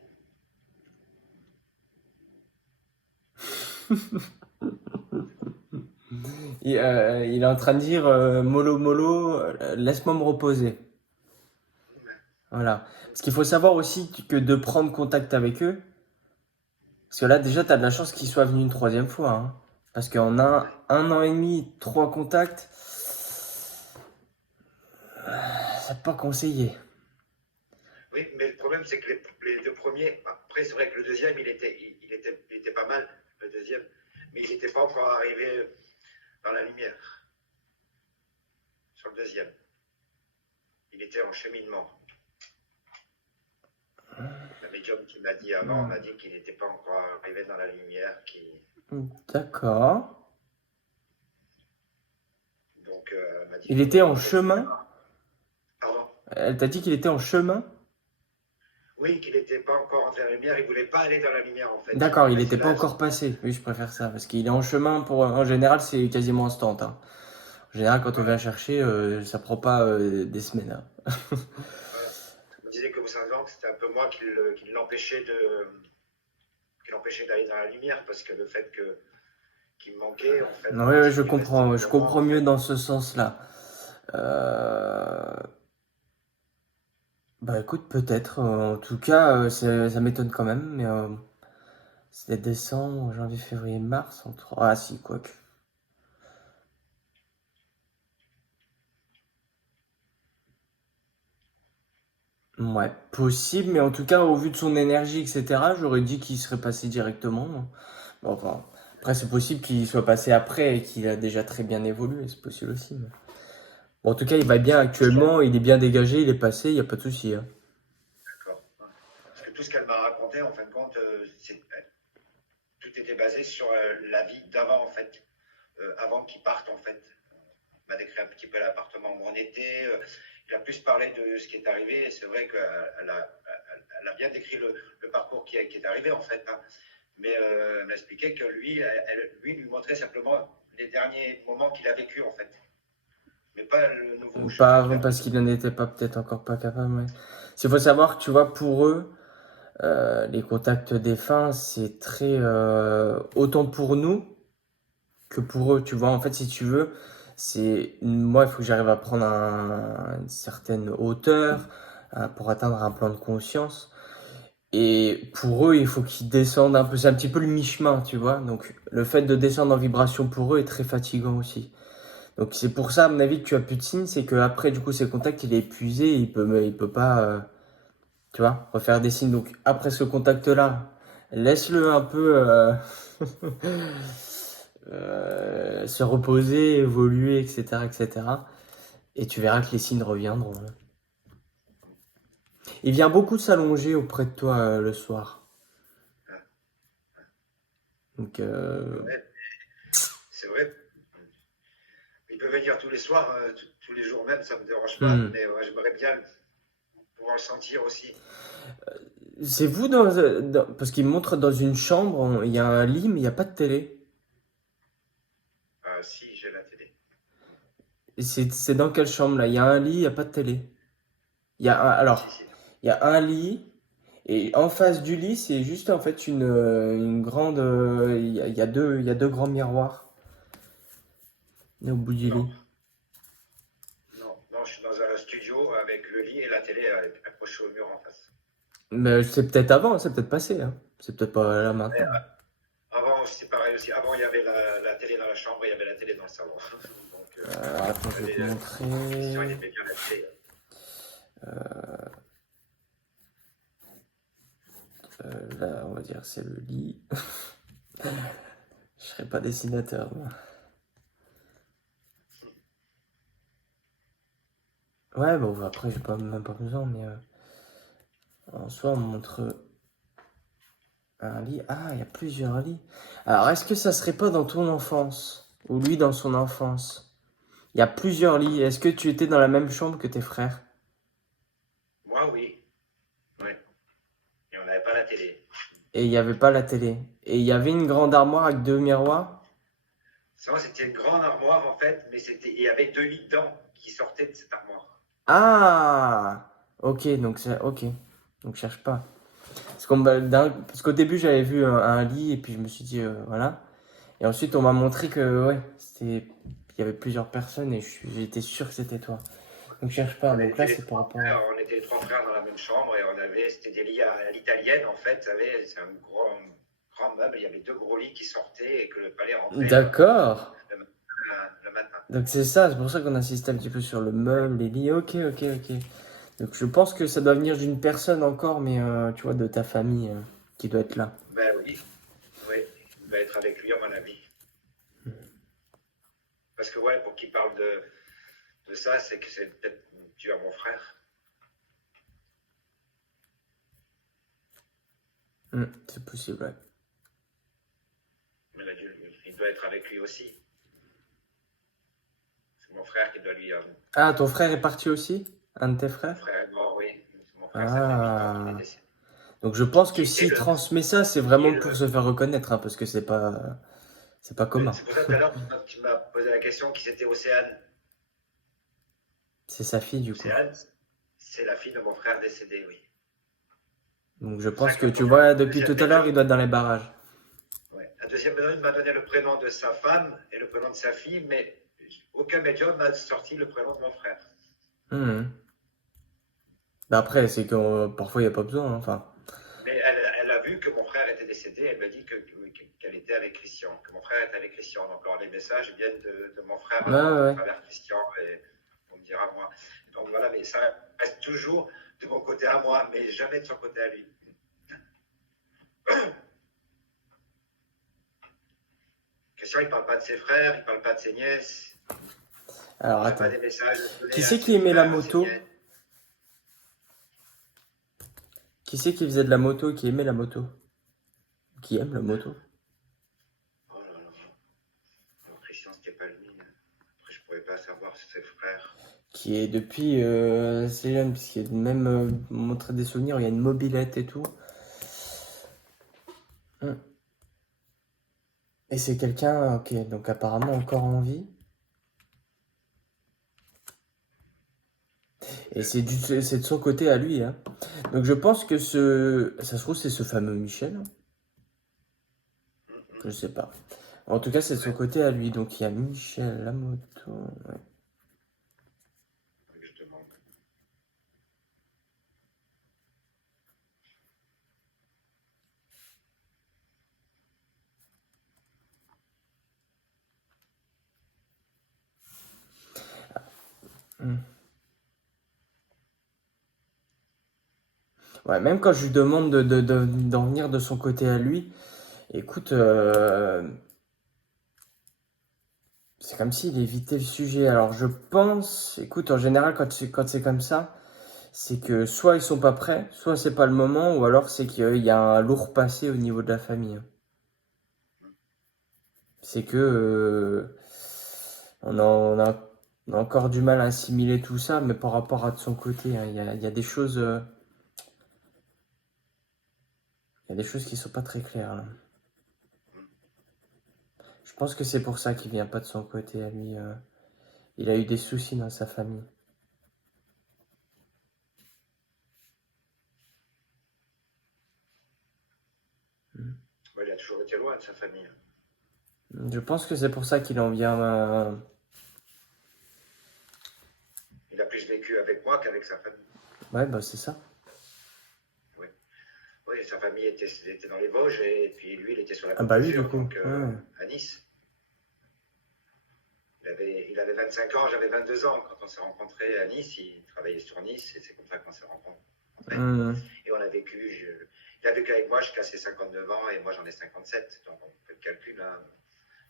Il est en train de dire mollo mollo, laisse-moi me reposer. Voilà. Parce qu'il faut savoir aussi que de prendre contact avec eux, parce que là déjà tu as de la chance qu'ils soient venus une troisième fois, hein. Parce qu'en un an et demi, trois contacts, c'est pas conseillé. Oui, mais le problème, c'est que les deux premiers, après, c'est vrai que le deuxième, il était pas mal, le deuxième, mais il n'était pas encore arrivé dans la lumière, sur le deuxième. Il était en cheminement. La médium qui m'a dit avant m'a dit qu'il n'était pas encore arrivé dans la lumière. D'accord. Donc, elle m'a dit Il qu'il était en remontait. chemin. Pardon. Elle t'a dit qu'il était en chemin. Oui, qu'il n'était pas encore entré dans la lumière. Il ne voulait pas aller dans la lumière, en fait. D'accord, il Mais n'était c'est pas là, encore passé. Oui, je préfère ça. Parce qu'il est en chemin pour. En général, c'est quasiment instant, hein. En général, quand on voilà. vient chercher, ça prend pas des semaines, hein. Voilà. Il me disait que vous savez que c'était un peu moi qui l'empêchait d'aller dans la lumière, parce que le fait qu'il me manquait, en fait, Oui, quand oui, il est resté un je moment, comprends en mieux fait. dans ce sens-là. Euh, Bah écoute, peut-être. En tout cas, ça m'étonne quand même. Mais c'était décembre, janvier, février, mars. Ah si, quoique. Ouais, possible, mais en tout cas, au vu de son énergie, etc., j'aurais dit qu'il serait passé directement. Bon, enfin, après, c'est possible qu'il soit passé après et qu'il a déjà très bien évolué, c'est possible aussi. Bon, en tout cas, il va bien actuellement, il est bien dégagé, il est passé, il n'y a pas de souci, hein. D'accord. Parce que tout ce qu'elle m'a raconté, en fin de compte, tout était basé sur la vie d'avant, en fait. Avant qu'il parte, en fait. Il m'a décrit un petit peu l'appartement où on était. Il a plus parlé de ce qui est arrivé. Et c'est vrai qu'elle a bien décrit le parcours qui est arrivé, en fait, hein. Mais elle m'expliquait que lui montrait simplement les derniers moments qu'il a vécu, en fait. Mais pas le nouveau Pas chemin qu'il avant a pris. parce qu'il n'en était pas peut-être encore pas capable, ouais. Il faut savoir que, tu vois, pour eux, les contacts défunts, c'est très... autant pour nous que pour eux, tu vois. En fait, si tu veux, moi, il faut que j'arrive à prendre une certaine hauteur pour atteindre un plan de conscience. Et pour eux, il faut qu'ils descendent un peu. C'est un petit peu le mi-chemin, tu vois. Donc, le fait de descendre en vibration pour eux est très fatigant aussi. Donc, c'est pour ça, à mon avis, que tu as plus de signes. C'est qu'après, du coup, ses contacts, il est épuisé. Il peut pas, tu vois, refaire des signes. Donc, après ce contact-là, laisse-le un peu se reposer, évoluer, etc., etc. Et tu verras que les signes reviendront. Il vient beaucoup s'allonger auprès de toi le soir. Donc, Ouais, c'est vrai. Il peut venir tous les soirs, tous les jours même, ça ne me dérange pas. hmm. Mais j'aimerais bien pouvoir le sentir aussi. C'est vous parce qu'il me montre dans une chambre, il y a un lit, mais il n'y a pas de télé. Ah, si, j'ai la télé. C'est dans quelle chambre là? Il y a un lit, il n'y a pas de télé. Il y a un, Si, alors, si. il y a un lit, et en face du lit, c'est juste en fait une grande. Il y a deux grands miroirs au bout du Non, lit. non, non, je suis dans un studio avec le lit et la télé accrochée au mur en face. Mais c'est peut-être avant, c'est peut-être passé, hein. C'est peut-être pas là Mais, maintenant. avant, c'est pareil aussi. Avant, il y avait la télé dans la chambre et il y avait la télé dans le salon. Donc, Attends, je vais te Christian, il montrer. aimait bien la télé. Là, on va dire c'est le lit. Je serais pas dessinateur, moi. Ouais, bon, après, j'ai pas, même pas besoin, mais en soi, on montre un lit. Ah, il y a plusieurs lits. Alors, est-ce que ça serait pas dans ton enfance? Ou lui dans son enfance? Il y a plusieurs lits. Est-ce que tu étais dans la même chambre que tes frères? Moi, oui. Ouais. Et on n'avait pas la télé. Et il n'y avait pas la télé. Et il y avait une grande armoire avec deux miroirs? Ça, c'était une grande armoire en fait, mais il y avait deux lits dedans qui sortaient de cette armoire. Ah! Ok, donc c'est. Ok. Donc, cherche pas. Parce qu'au début, j'avais vu un lit et puis je me suis dit, voilà. Et ensuite, on m'a montré que, ouais, il y avait plusieurs personnes et j'étais sûr que c'était toi. Donc, cherche pas. On Donc là, était les c'est par trois rapport frères, à. on était les trois frères dans la même chambre et c'était des lits à l'italienne en fait. Vous savez, c'est un grand meuble. Il y avait deux gros lits qui sortaient et que le palais rentrait D'accord. le matin. Donc, c'est ça, c'est pour ça qu'on insiste un petit peu sur le meuble, les lits. Ok, ok, ok. Donc, je pense que ça doit venir d'une personne encore, mais tu vois, de ta famille qui doit être là. Ben oui, oui, il va être avec lui à mon avis. Parce que ouais, pour qu'il parle de ça, c'est que c'est peut-être dû à mon frère. C'est possible, ouais. Il doit être avec lui aussi. C'est mon frère qui doit lui. Ah, ton frère est parti aussi? Un de tes Mon frères? frère est mort, oui. Mon frère, ça fait 8 ans qu'il est Ah. décédé. Donc, je pense Qui que était s'il le. transmet ça, c'est Qui est vraiment pour le se faire reconnaître, hein, parce que c'est pas commun. c'est pour ça que tout à l'heure, tu m'as posé la question qui c'était Océane. C'est sa fille, du coup. Océane, c'est la fille de mon frère décédé, oui. Donc, je C'est pour ça pense que que tu vois, depuis deuxième tout à l'heure, il médium, doit être dans les barrages. ouais, la deuxième médium m'a donné le prénom de sa femme et le prénom de sa fille, mais aucun médium m'a sorti le prénom de mon frère. Mhm. Bah après, c'est que parfois, il n'y a pas besoin, hein, enfin. Mais elle a vu que mon frère était décédé, elle m'a dit qu'elle était avec Christian, que mon frère était avec Christian. Donc, alors, les messages viennent de mon frère Ouais, ouais, à ouais. travers Christian et on me dira moi. Donc voilà, mais ça reste toujours de mon côté à moi, mais jamais de son côté à lui. Christian, il ne parle pas de ses frères, il ne parle pas de ses nièces, Alors, il n'a pas attends. des messages Qui donnés à c'est qui ses aimait la frères, ses moto? nièces. Qui c'est qui faisait de la moto, qui aimait la moto? Qui aime la moto? Oh là là. Alors, Christian, c'était pas lui. Après, je ne pourrais pas savoir ses frères. Qui est depuis assez jeune, puisqu'il a même montré des souvenirs, il y a une mobilette et tout. Hum. Et c'est quelqu'un, ok, donc apparemment encore en vie. Et c'est de son côté à lui, hein. Donc je pense que ça se trouve, c'est ce fameux Michel, hein. Je sais pas. En tout cas, c'est de son Ouais, côté à lui. Donc il y a Michel, la moto. Ouais. je demande. Hum. Ouais, même quand je lui demande d'en venir de son côté à lui, écoute, c'est comme s'il évitait le sujet. Alors je pense, écoute, en général, quand c'est comme ça, c'est que soit ils sont pas prêts, soit c'est pas le moment, ou alors c'est qu'il y a un lourd passé au niveau de la famille, hein. C'est que on a encore du mal à assimiler tout ça, mais par rapport à de son côté, hein, il y a des choses, il y a des choses qui sont pas très claires là. Je pense que c'est pour ça qu'il vient pas de son côté à lui. il a eu des soucis dans sa famille. Ouais, il a toujours été loin de sa famille. Je pense que c'est pour ça qu'il en vient. Il a plus vécu avec moi qu'avec sa famille. Ouais, bah c'est ça. Oui, sa famille était dans les Vosges et puis lui, il était sur la Ah Côte bah oui, d'Azur, du coup. donc Ouais. à Nice. Il avait 25 ans, j'avais 22 ans. Quand on s'est rencontrés à Nice, il travaillait sur Nice et c'est comme ça qu'on s'est rencontrés. Mmh. Et on a vécu, il a vécu avec moi jusqu'à ses 59 ans et moi j'en ai 57. Donc on fait le calcul, hein.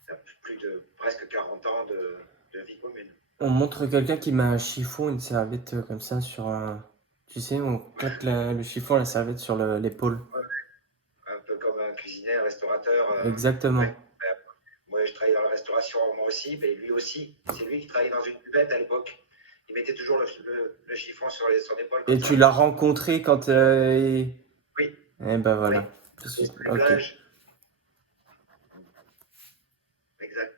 Il a plus de presque 40 ans de vie commune. On montre quelqu'un qui met un chiffon, une serviette comme ça sur un. Tu sais, on claque le chiffon, la serviette sur l'épaule. Ouais, un peu comme un cuisinier, un restaurateur. Exactement. Ouais. Moi, je travaillais dans la restauration, moi aussi, mais lui aussi. C'est lui qui travaillait dans une buvette à l'époque. Il mettait toujours le chiffon sur son épaule. Et tu l'as rencontré quand. Oui. Eh ben voilà. Oui. Ok. Plage. Exact.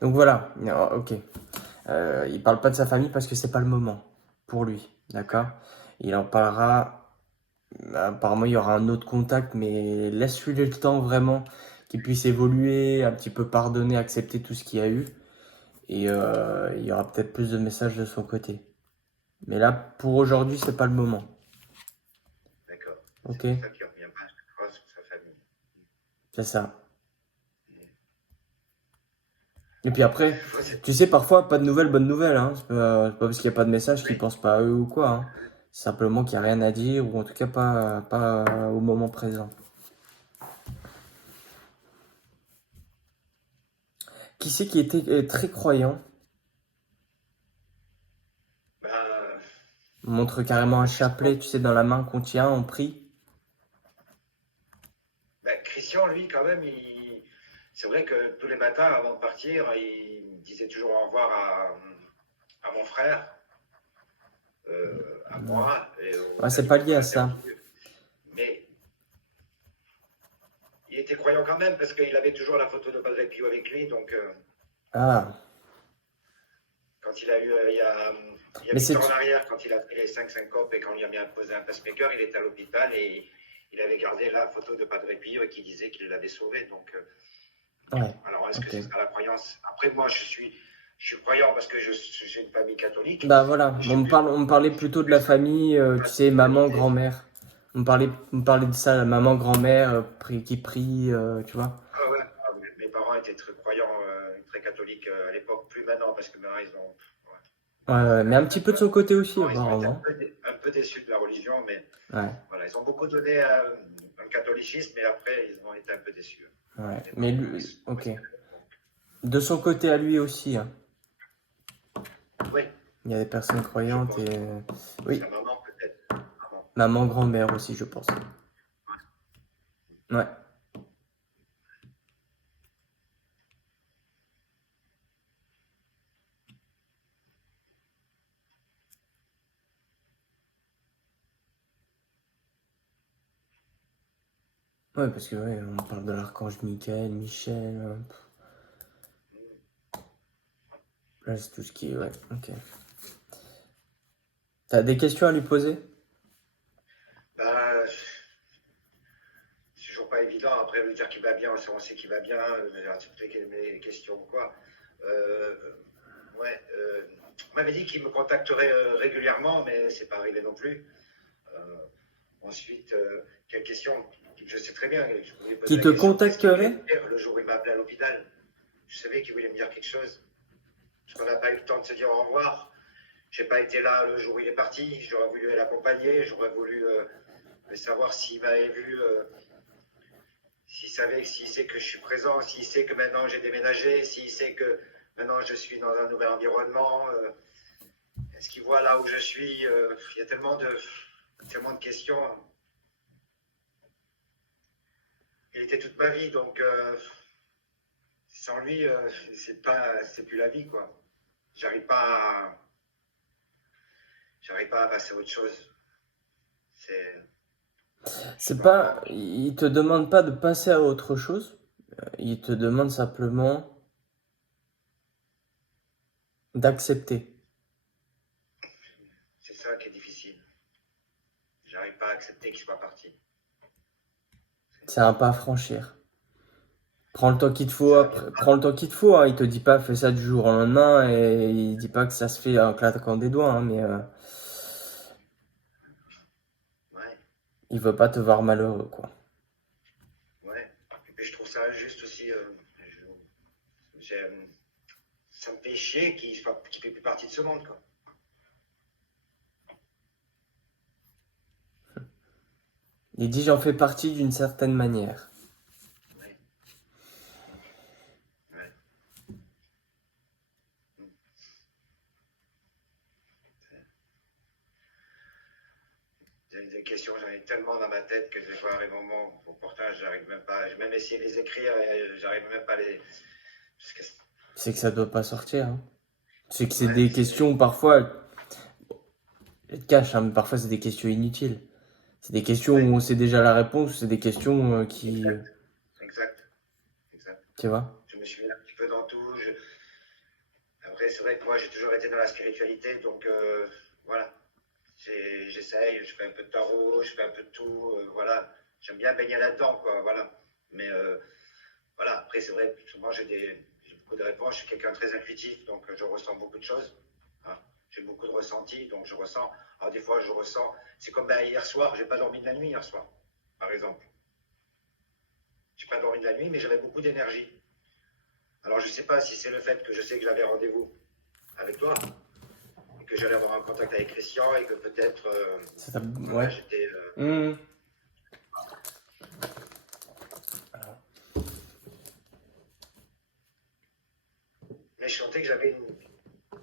Donc voilà. Ok. Il parle pas de sa famille parce que c'est pas le moment pour lui. D'accord? Il en parlera. Apparemment, il y aura un autre contact, mais laisse-lui le temps vraiment qu'il puisse évoluer, un petit peu pardonner, accepter tout ce qu'il y a eu. Et il y aura peut-être plus de messages de son côté. Mais là, pour aujourd'hui, c'est pas le moment. D'accord. Ok? C'est pour ça qu'il revient pas sur sa famille. C'est ça. Et puis après, tu sais, parfois, pas de nouvelles, bonnes nouvelles. Hein. C'est pas parce qu'il n'y a pas de message qu'ils pensent pas à eux ou quoi. Hein. C'est simplement qu'il n'y a rien à dire, ou en tout cas pas au moment présent. Qui c'est qui était très croyant? Ben, On montre carrément un chapelet, tu sais, dans la main qu'on tient, on prie. Christian, lui, quand même, c'est vrai que tous les matins, avant de partir, il disait toujours au revoir à mon frère, à moi. Ouais, c'est pas lié à ça. Mais il était croyant quand même parce qu'il avait toujours la photo de Padre Pio avec lui. Donc, Ah, quand il a eu, il y a Mais 8 ans c'est- en arrière, quand il a pris les 5 syncopes et quand on lui a bien posé un pacemaker, il était à l'hôpital et il avait gardé la photo de Padre Pio et qui disait qu'il l'avait sauvé. Donc, ouais. alors, est-ce Ok. que c'est ça la croyance? Après, moi, je suis croyant parce que j'ai une famille catholique. Bah voilà, Je suis on me parlait plutôt de la famille, tu sais, maman, grand-mère. On me parlait de ça, la maman, grand-mère qui prie, tu vois. Ah ouais, mes parents étaient très croyants, très catholiques à l'époque, plus maintenant parce que maintenant ils ont. Ouais, mais un petit peu de son côté aussi, Ils ont été apparemment. un peu déçus de la religion, mais Ouais, voilà, ils ont beaucoup donné dans le catholicisme, mais après ils ont été un peu déçus. ouais. Mais Mais bon, lui, ok. De son côté à lui aussi, hein. oui, Il y a des personnes croyantes et oui, sa maman peut-être. Maman. maman, grand-mère aussi, je pense. Ouais. Ouais, parce que ouais, on parle de l'archange Michael, Michel. Là, c'est tout ce qui est. Ouais, ok. T'as des questions à lui poser? Bah, c'est toujours pas évident. Après, lui dire qu'il va bien, on sait qu'il va bien, toutes mes questions, quoi. Ouais, on m'avait dit qu'il me contacterait régulièrement, mais c'est pas arrivé non plus. Ensuite, quelle question? Je sais très bien. Je voulais poser Qui la te question, qu'est-ce qu'il voulait contacterait? me dire le jour où il m'a appelé à l'hôpital? Je savais qu'il voulait me dire quelque chose. Parce qu'on n'a pas eu le temps de se dire au revoir. J'ai pas été là le jour où il est parti. J'aurais voulu l'accompagner. J'aurais voulu savoir s'il m'avait vu, s'il sait que je suis présent, s'il sait que maintenant j'ai déménagé, s'il sait que maintenant je suis dans un nouvel environnement. Est-ce qu'il voit là où je suis? Il y a tellement de questions. Il était toute ma vie, donc sans lui, c'est plus la vie, quoi. J'arrive pas à passer à autre chose. C'est Vraiment. pas, il te demande pas de passer à autre chose. Il te demande simplement d'accepter. C'est ça qui est difficile. J'arrive pas à accepter qu'il soit parti. C'est un pas à franchir. Prends le temps qu'il te C'est faut ça. après. Prends le temps qu'il te faut, hein. Il te dit pas fais ça du jour au lendemain et il dit pas que ça se fait en claquant des doigts, hein, mais Ouais, il veut pas te voir malheureux, quoi. ouais. Et puis je trouve ça injuste aussi. Ça me fait chier qu'il fait plus partie de ce monde, quoi. Il dit j'en fais partie d'une certaine manière. Ouais, ouais. J'ai des questions, j'en ai tellement dans ma tête que des fois arrive un moment, pourtant j'arrive même pas, j'ai même essayé de les écrire et j'arrive même pas à les. Parce que, C'est que ça doit pas sortir, hein. C'est que c'est ouais, des questions parfois, je te cache, hein, mais parfois c'est des questions inutiles. C'est des questions ouais, où on sait déjà la réponse, c'est des questions exact, exact, exact. tu vois. Je me suis mis un petit peu dans tout. Après, c'est vrai que moi j'ai toujours été dans la spiritualité, donc voilà. J'essaye, je fais un peu de tarot, je fais un peu de tout, voilà. J'aime bien baigner là-dedans, quoi, voilà. Mais voilà, après, c'est vrai, moi j'ai beaucoup de réponses, je suis quelqu'un de très intuitif, donc je ressens beaucoup de choses. Hein. J'ai beaucoup de ressentis, donc je ressens. Alors, des fois, je ressens. C'est comme ben, hier soir, j'ai pas dormi de la nuit hier soir, par exemple. J'ai pas dormi de la nuit, mais j'avais beaucoup d'énergie. Alors, je sais pas si c'est le fait que je sais que j'avais rendez-vous avec toi, et que j'allais avoir un contact avec Christian, et que peut-être, voilà, Ouais. j'étais. Mmh. Mais je sentais que j'avais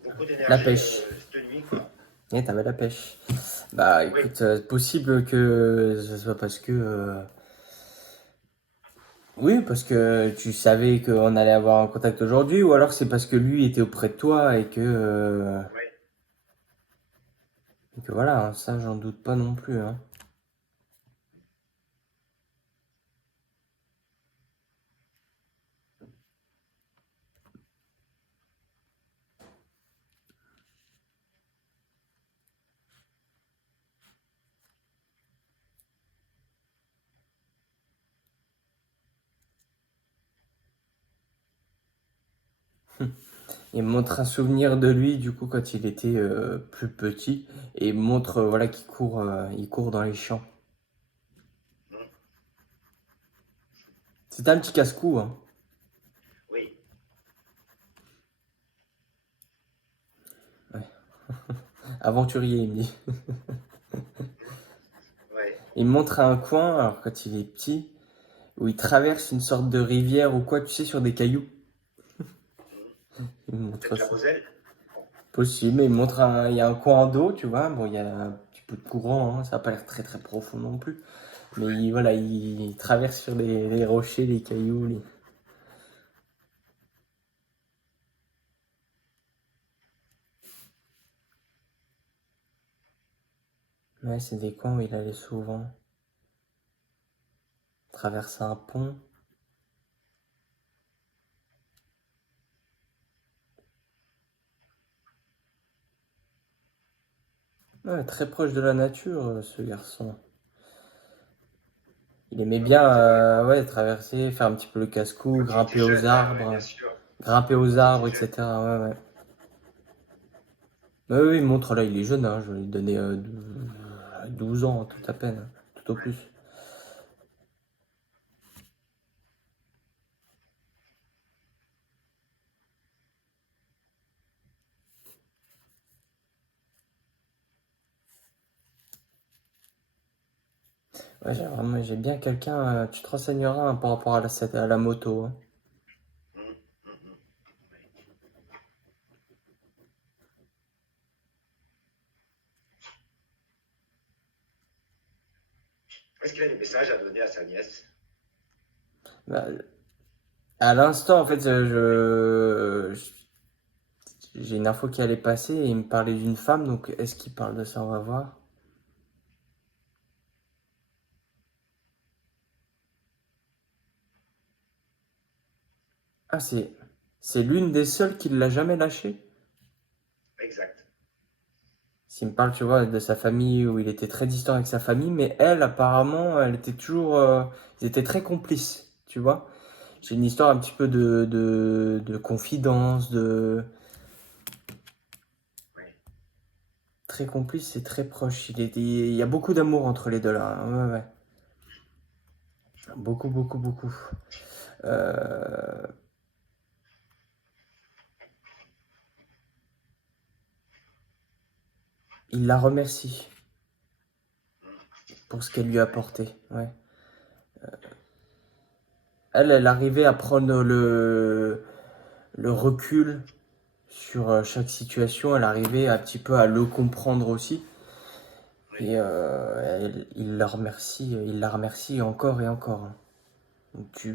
beaucoup La d'énergie pêche. cette nuit, quoi. Et t'avais la pêche. Bah Oui, écoute, possible que ce soit parce que oui, parce que tu savais qu'on allait avoir un contact aujourd'hui, ou alors c'est parce que lui était auprès de toi oui. et que voilà, hein, ça j'en doute pas non plus, hein. Il me montre un souvenir de lui du coup quand il était plus petit et il me montre voilà il court dans les champs. Hmm. C'était un petit casse-cou, hein. Oui, Ouais. Aventurier, il me dit. oui. Il me montre un coin, alors quand il est petit, où il traverse une sorte de rivière ou quoi, tu sais, sur des cailloux. Hmm. Il me montre Peut-être la ça. Moselle. Bon. Possible, mais il y a un coin d'eau, tu vois. Bon, il y a un petit peu de courant, hein, ça n'a pas l'air très très profond non plus. Mais voilà, il traverse sur les rochers, les cailloux. Ouais, c'est des coins où il allait souvent. Traverser un pont. Ouais, très proche de la nature, ce garçon. Il aimait Oui, oui, bien c'est vrai. ouais, traverser, faire un petit peu le casse-cou, Quand il était grimper aux jeune, hein, oui, bien arbres, sûr. grimper aux Quand il était arbres, jeune. etc. Ouais, ouais. Ouais, oui, il montre là, il est jeune, hein, je vais lui donner 12 ans, tout à peine, hein, tout au Ouais. plus. Ouais, j'ai bien quelqu'un, tu te renseigneras hein, par rapport à la moto, hein. Hmm, hmm, hmm. Oui. Est-ce qu'il a des messages à donner à sa nièce? Bah, à l'instant, en fait, j'ai une info qui allait passer et il me parlait d'une femme, donc est-ce qu'il parle de ça? On va voir. Ah, c'est l'une des seules qui ne l'a jamais lâché. Exact. S'il me parle, tu vois, de sa famille où il était très distant avec sa famille, mais elle, apparemment, elle était toujours, ils étaient très complices, tu vois. J'ai une histoire un petit peu de confidence, de Oui. très complice et très proche. Il y a beaucoup d'amour entre les deux là, hein. Ouais, ouais. Beaucoup, beaucoup, beaucoup. Euh, il la remercie pour ce qu'elle lui a Ouais. apporté. Ouais. Elle arrivait à prendre le recul sur chaque situation. Elle arrivait un petit peu à le comprendre aussi. Oui. Et il la remercie encore et encore, hein. Donc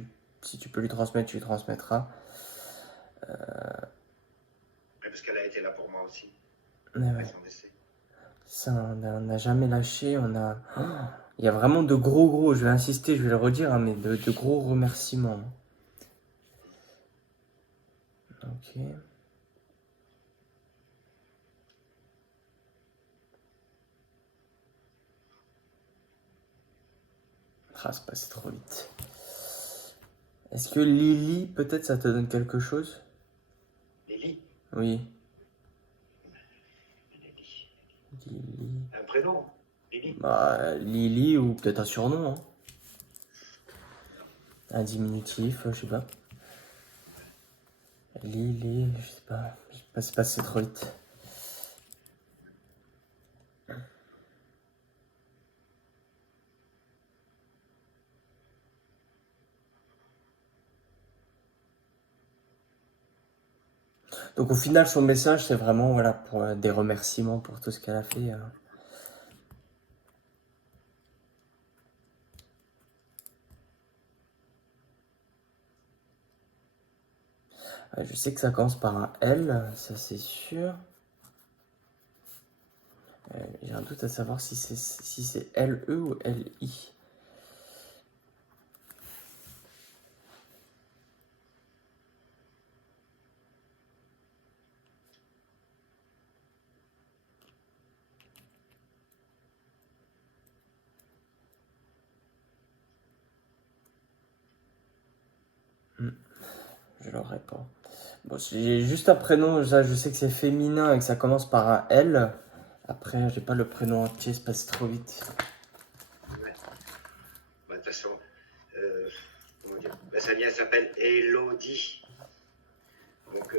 si tu peux lui transmettre, tu lui transmettras. Ouais, parce qu'elle a été là pour moi aussi, Ouais, après ouais. son décès. Ça, on n'a jamais lâché. Oh, il y a vraiment de gros, je vais insister, je vais le redire, hein, mais de gros remerciements, hein. Ok. Ah, c'est passé trop vite. Est-ce que Lily, peut-être ça te donne quelque chose? Lily. Oui. Lily. Lily. Un prénom. Lily. Bah, Lily ou peut-être un surnom, hein. Un diminutif, je sais pas. Lily, je sais pas. C'est passé trop vite. Donc au final, son message, c'est vraiment voilà, pour des remerciements pour tout ce qu'elle a fait. Je sais que ça commence par un L, ça c'est sûr. J'ai un doute à savoir si c'est L-E ou L-I. Je l'aurais pas. Bon, j'ai juste un prénom, ça, je sais que c'est féminin et que ça commence par un L. Après, j'ai pas le prénom entier, ça passe trop vite. Ouais. Bah, de toute façon, comment dire, bah, sa nièce s'appelle Elodie. Donc,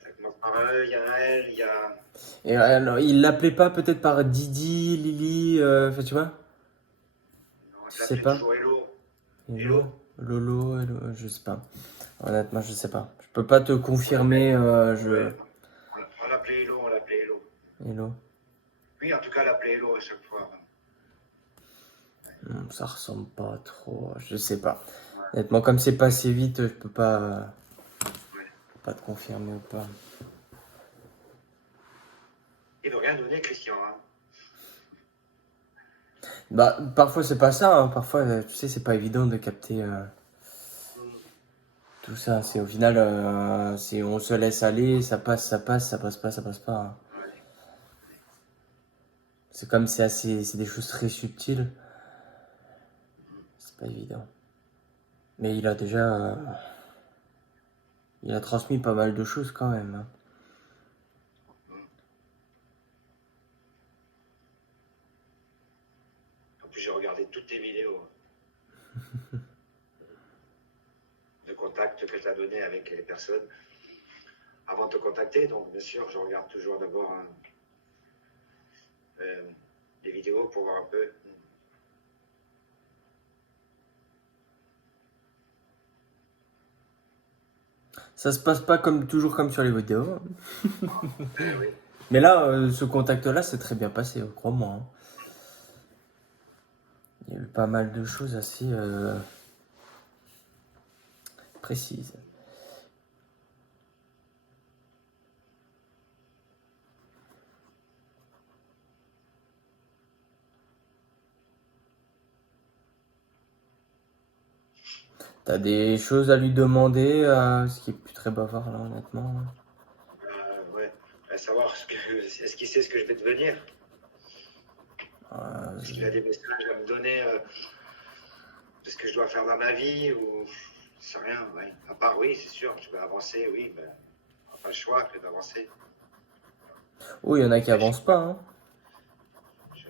ça commence par un E, il y a un L, il y a. Et alors, il l'appelait pas peut-être par Didi, Lily, enfin, tu vois? Non, Tu je sais l'appelais pas? toujours Hello. Hello, Hello. Lolo, Hello, je sais pas. Honnêtement, je sais pas. Je peux pas te On l'appelait. confirmer, Ouais, on l'appelait Hello, on l'appelait Hello. Hello. Oui, en tout cas, on l'appelait Hello à chaque fois. Ça ressemble pas trop, je sais pas. Ouais, Honnêtement, comme c'est passé vite, je ouais. peux pas te confirmer ou pas. Il veut rien donner, Christian. Hein. Bah, parfois c'est pas ça, hein. Parfois, tu sais, c'est pas évident de capter tout ça. C'est au final, on se laisse aller, ça passe, ça passe, ça passe pas, ça passe pas, hein. Ouais. C'est comme c'est des choses très subtiles, c'est pas évident. Mais il a transmis pas mal de choses quand même, hein. En plus, j'ai regardé toutes tes vidéos de contact que tu as donné avec les personnes avant de te contacter. Donc, bien sûr, je regarde toujours d'abord des vidéos pour voir un peu. Ça se passe pas comme toujours comme sur les vidéos. Oui. Mais là, ce contact-là, c'est très bien passé, crois-moi, hein. Il y a eu pas mal de choses assez précises. T'as des choses à lui demander, ce qui est plus très bavard là, honnêtement. Ouais, à savoir est-ce qu'il sait ce que je vais devenir? Euh, Est-ce qu'il a des messages à me donner de ce que je dois faire dans ma vie ou je sais rien, ouais. À part oui, c'est sûr, je vais avancer, oui, ben, on n'a pas le choix que d'avancer. Oui, il y en a qui Mais je sais avancent pas, pas. hein. Je-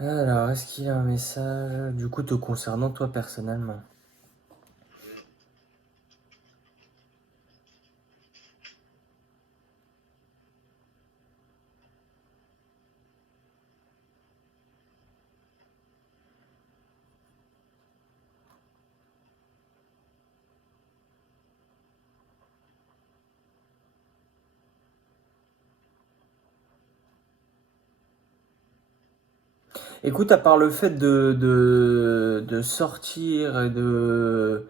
Alors, est-ce qu'il y a un message, du coup, te concernant toi personnellement? Écoute, à part le fait de sortir et de,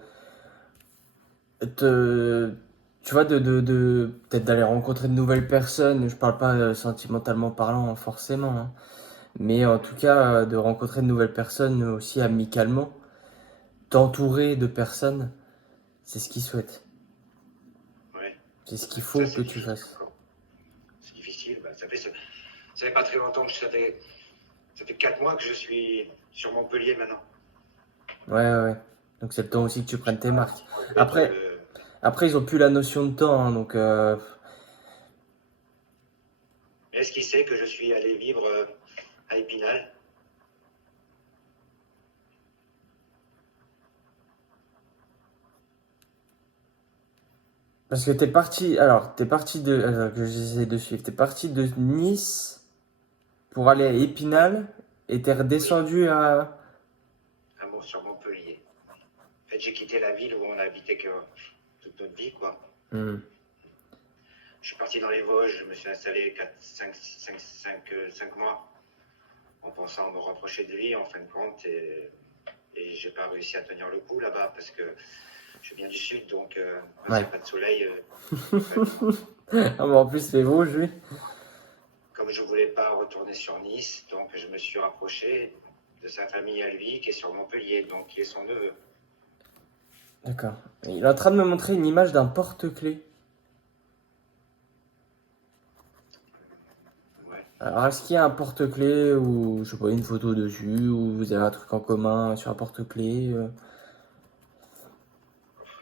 tu vois, peut-être d'aller rencontrer de nouvelles personnes, je parle pas sentimentalement parlant forcément, hein, mais en tout cas, de rencontrer de nouvelles personnes aussi amicalement, t'entourer de personnes, c'est ce qu'ils souhaitent. Ouais, C'est ce qu'il ça faut c'est que tu difficile fasses. encore. C'est difficile, ben, ça fait pas très longtemps que ça fait 4 mois que je suis sur Montpellier maintenant. Ouais, ouais, ouais. Donc c'est le temps aussi que tu Je prennes sais tes pas un marques. petit peu Après, après ils ont plus la notion de temps, hein, donc Est-ce qu'il sait que je suis allé vivre à Épinal? parce que t'es parti, alors t'es parti de, que j'essaie de suivre, t'es parti de Nice pour aller à Épinal et t'es Oui, redescendu à, sur Montpellier. En fait, j'ai quitté la ville où on habitait que toute notre vie, quoi. Hmm. Je suis parti dans les Vosges, je me suis installé 5 mois en pensant me rapprocher de lui en fin de compte et j'ai pas réussi à tenir le coup là-bas parce que je viens du sud donc quand il n'y Ouais. a pas de soleil, Ah, mais en plus les Vosges, oui. comme je voulais pas retourner sur Nice, donc je me suis rapproché de sa famille à lui qui est sur Montpellier, donc qui est son neveu. D'accord. Il est en train de me montrer une image d'un porte-clés. Ouais. Alors est-ce qu'il y a un porte-clés ou je sais pas une photo dessus ou vous avez un truc en commun sur un porte-clés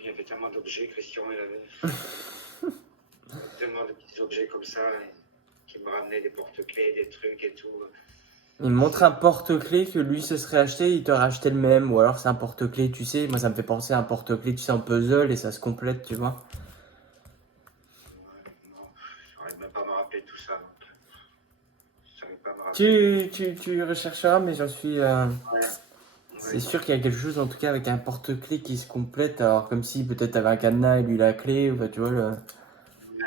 Il y avait tellement d'objets, Christian, il avait tellement de petits objets comme ça qui me ramenaient des porte-clés, des trucs et tout. Il me montre un C'est porte-clés que lui se serait acheté, il t'aurait acheté le même, ou alors c'est un porte-clés, tu sais, moi ça me fait penser à un porte-clés, tu sais, en puzzle et ça se complète, tu vois. non, j'arrive même pas à me rappeler de tout ça. Donc, j'arrive pas à me rappeler. Tu rechercheras, mais j'en suis. Ouais, C'est ouais. sûr qu'il y a quelque chose en tout cas avec un porte-clés qui se complète, alors comme si peut-être t'avais un cadenas et lui la clé, ou bah, tu vois le. Ouais.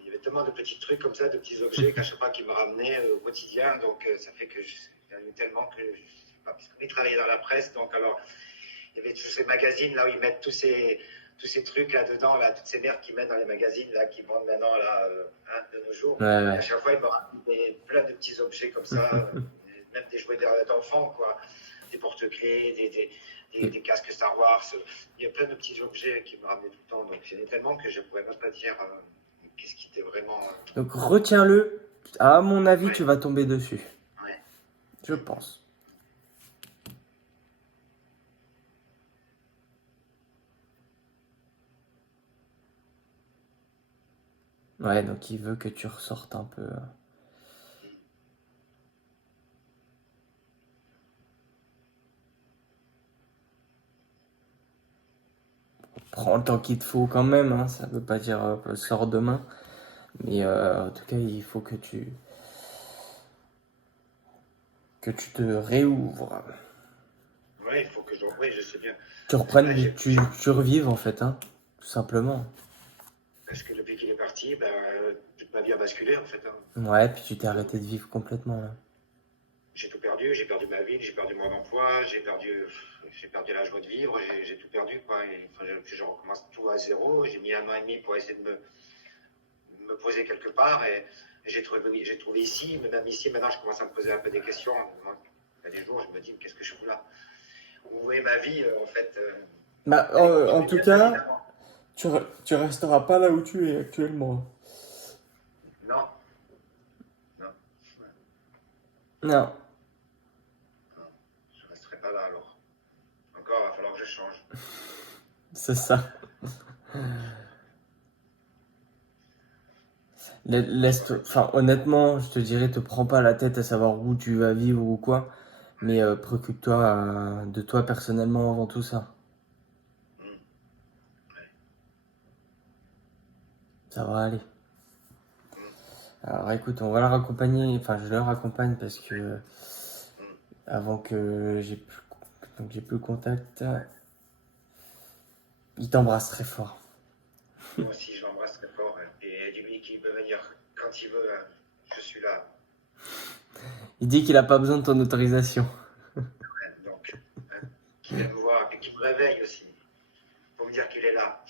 Il y avait tellement de petits trucs comme ça, de petits objets qu'à chaque fois qu'ils me ramenaient au quotidien, donc ça fait que il y en a eu tellement que je sais pas, parce qu'il travaillait dans la presse, donc alors il y avait tous ces magazines là où ils mettent tous ces trucs là dedans, là, toutes ces merdes qu'ils mettent dans les magazines là, qui vendent maintenant là, hein, de nos jours. Ouais, Et à ouais. chaque fois, ils me ramenaient plein de petits objets comme ça, même des jouets d'enfants, quoi, des porte-clés, des casques Star Wars. Il y a plein de petits objets qui me ramenaient tout le temps, donc j'en ai tellement que je pourrais même pas dire qu'est-ce qui était vraiment. Donc retiens-le, à mon avis, tu Ouais, vas tomber dessus. ouais. Je pense. Ouais, donc il veut que tu ressortes un peu. Prends le temps qu'il te faut quand même, hein, ça veut pas dire sors demain. Mais en tout cas, il faut que tu te réouvres. Ouais, il faut que je. Oui, je sais bien. Tu Là, reprennes, tu revives en fait, hein, tout simplement. parce que depuis qu'il est parti, ben, toute ma vie a basculé en fait, hein. Ouais, puis tu t'es arrêté de vivre complètement là. J'ai tout perdu, j'ai perdu ma vie, j'ai perdu mon emploi, j'ai perdu la joie de vivre, j'ai tout perdu quoi. Et, enfin, je recommence tout à zéro. J'ai mis 1 an et demi pour essayer de me poser quelque part et j'ai trouvé ici, mais même ici maintenant je commence à me poser un peu des questions. Il y a des jours je me dis qu'est-ce que je fous là? où est ma vie, en fait. Bah, Elle en continue tout bien, cas, évidemment. tu resteras pas là où tu es actuellement. Non, non, Non, non, je resterai pas là alors. Encore, il va falloir que je change. c'est ça. Franchement, Enfin, honnêtement, je te dirais, te prends pas la tête à savoir où tu vas vivre ou quoi, mais préoccupe-toi de toi personnellement avant tout ça. hmm, ouais, Ça va aller. hmm, Alors écoute, on va la raccompagner, enfin je le raccompagne parce que hmm. avant que j'ai plus le contact, il t'embrasse très fort. Moi aussi, je l'embrasse très fort. Et dis-lui qu'il peut venir quand il veut. Je suis là. Il dit qu'il a pas besoin de ton autorisation. Donc, hein, qu'il vienne me voir et qu'il me réveille aussi. Pour me dire qu'il est là.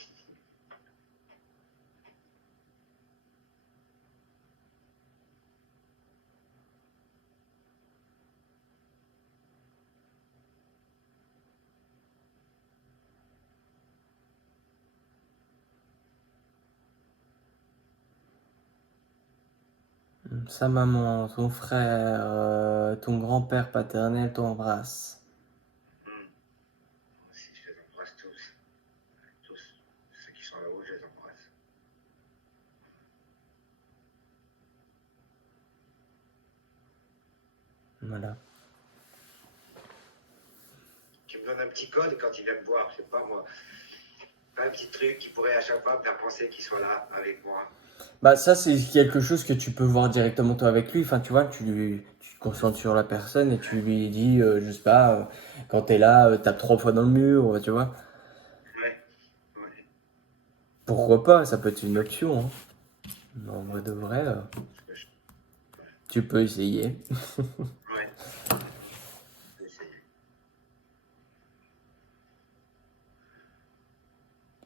Sa maman, ton frère, ton grand-père paternel t'embrasse. Hmm. Moi aussi, je les embrasse tous. Tous. Ceux qui sont là-haut, je les embrasse. Voilà. Qui me donne un petit code quand il vient me voir. Je sais pas moi. Un petit truc qui pourrait à chaque fois me faire penser qu'il soit là avec moi. Bah ça c'est quelque chose que tu peux voir directement toi avec lui. Enfin tu vois, tu te concentres sur la personne et tu lui dis, je sais pas, quand t'es là, tape 3 fois dans le mur, tu vois. Ouais. Ouais. Pourquoi pas, ça peut être une option, hein. Mais en vrai Hmm. de vrai, Je- tu peux essayer. Ouais. Je vais essayer.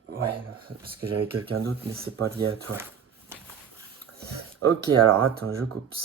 Ouais, parce que j'avais quelqu'un d'autre, mais c'est pas lié à toi. Ok, alors attends, je coupe ça.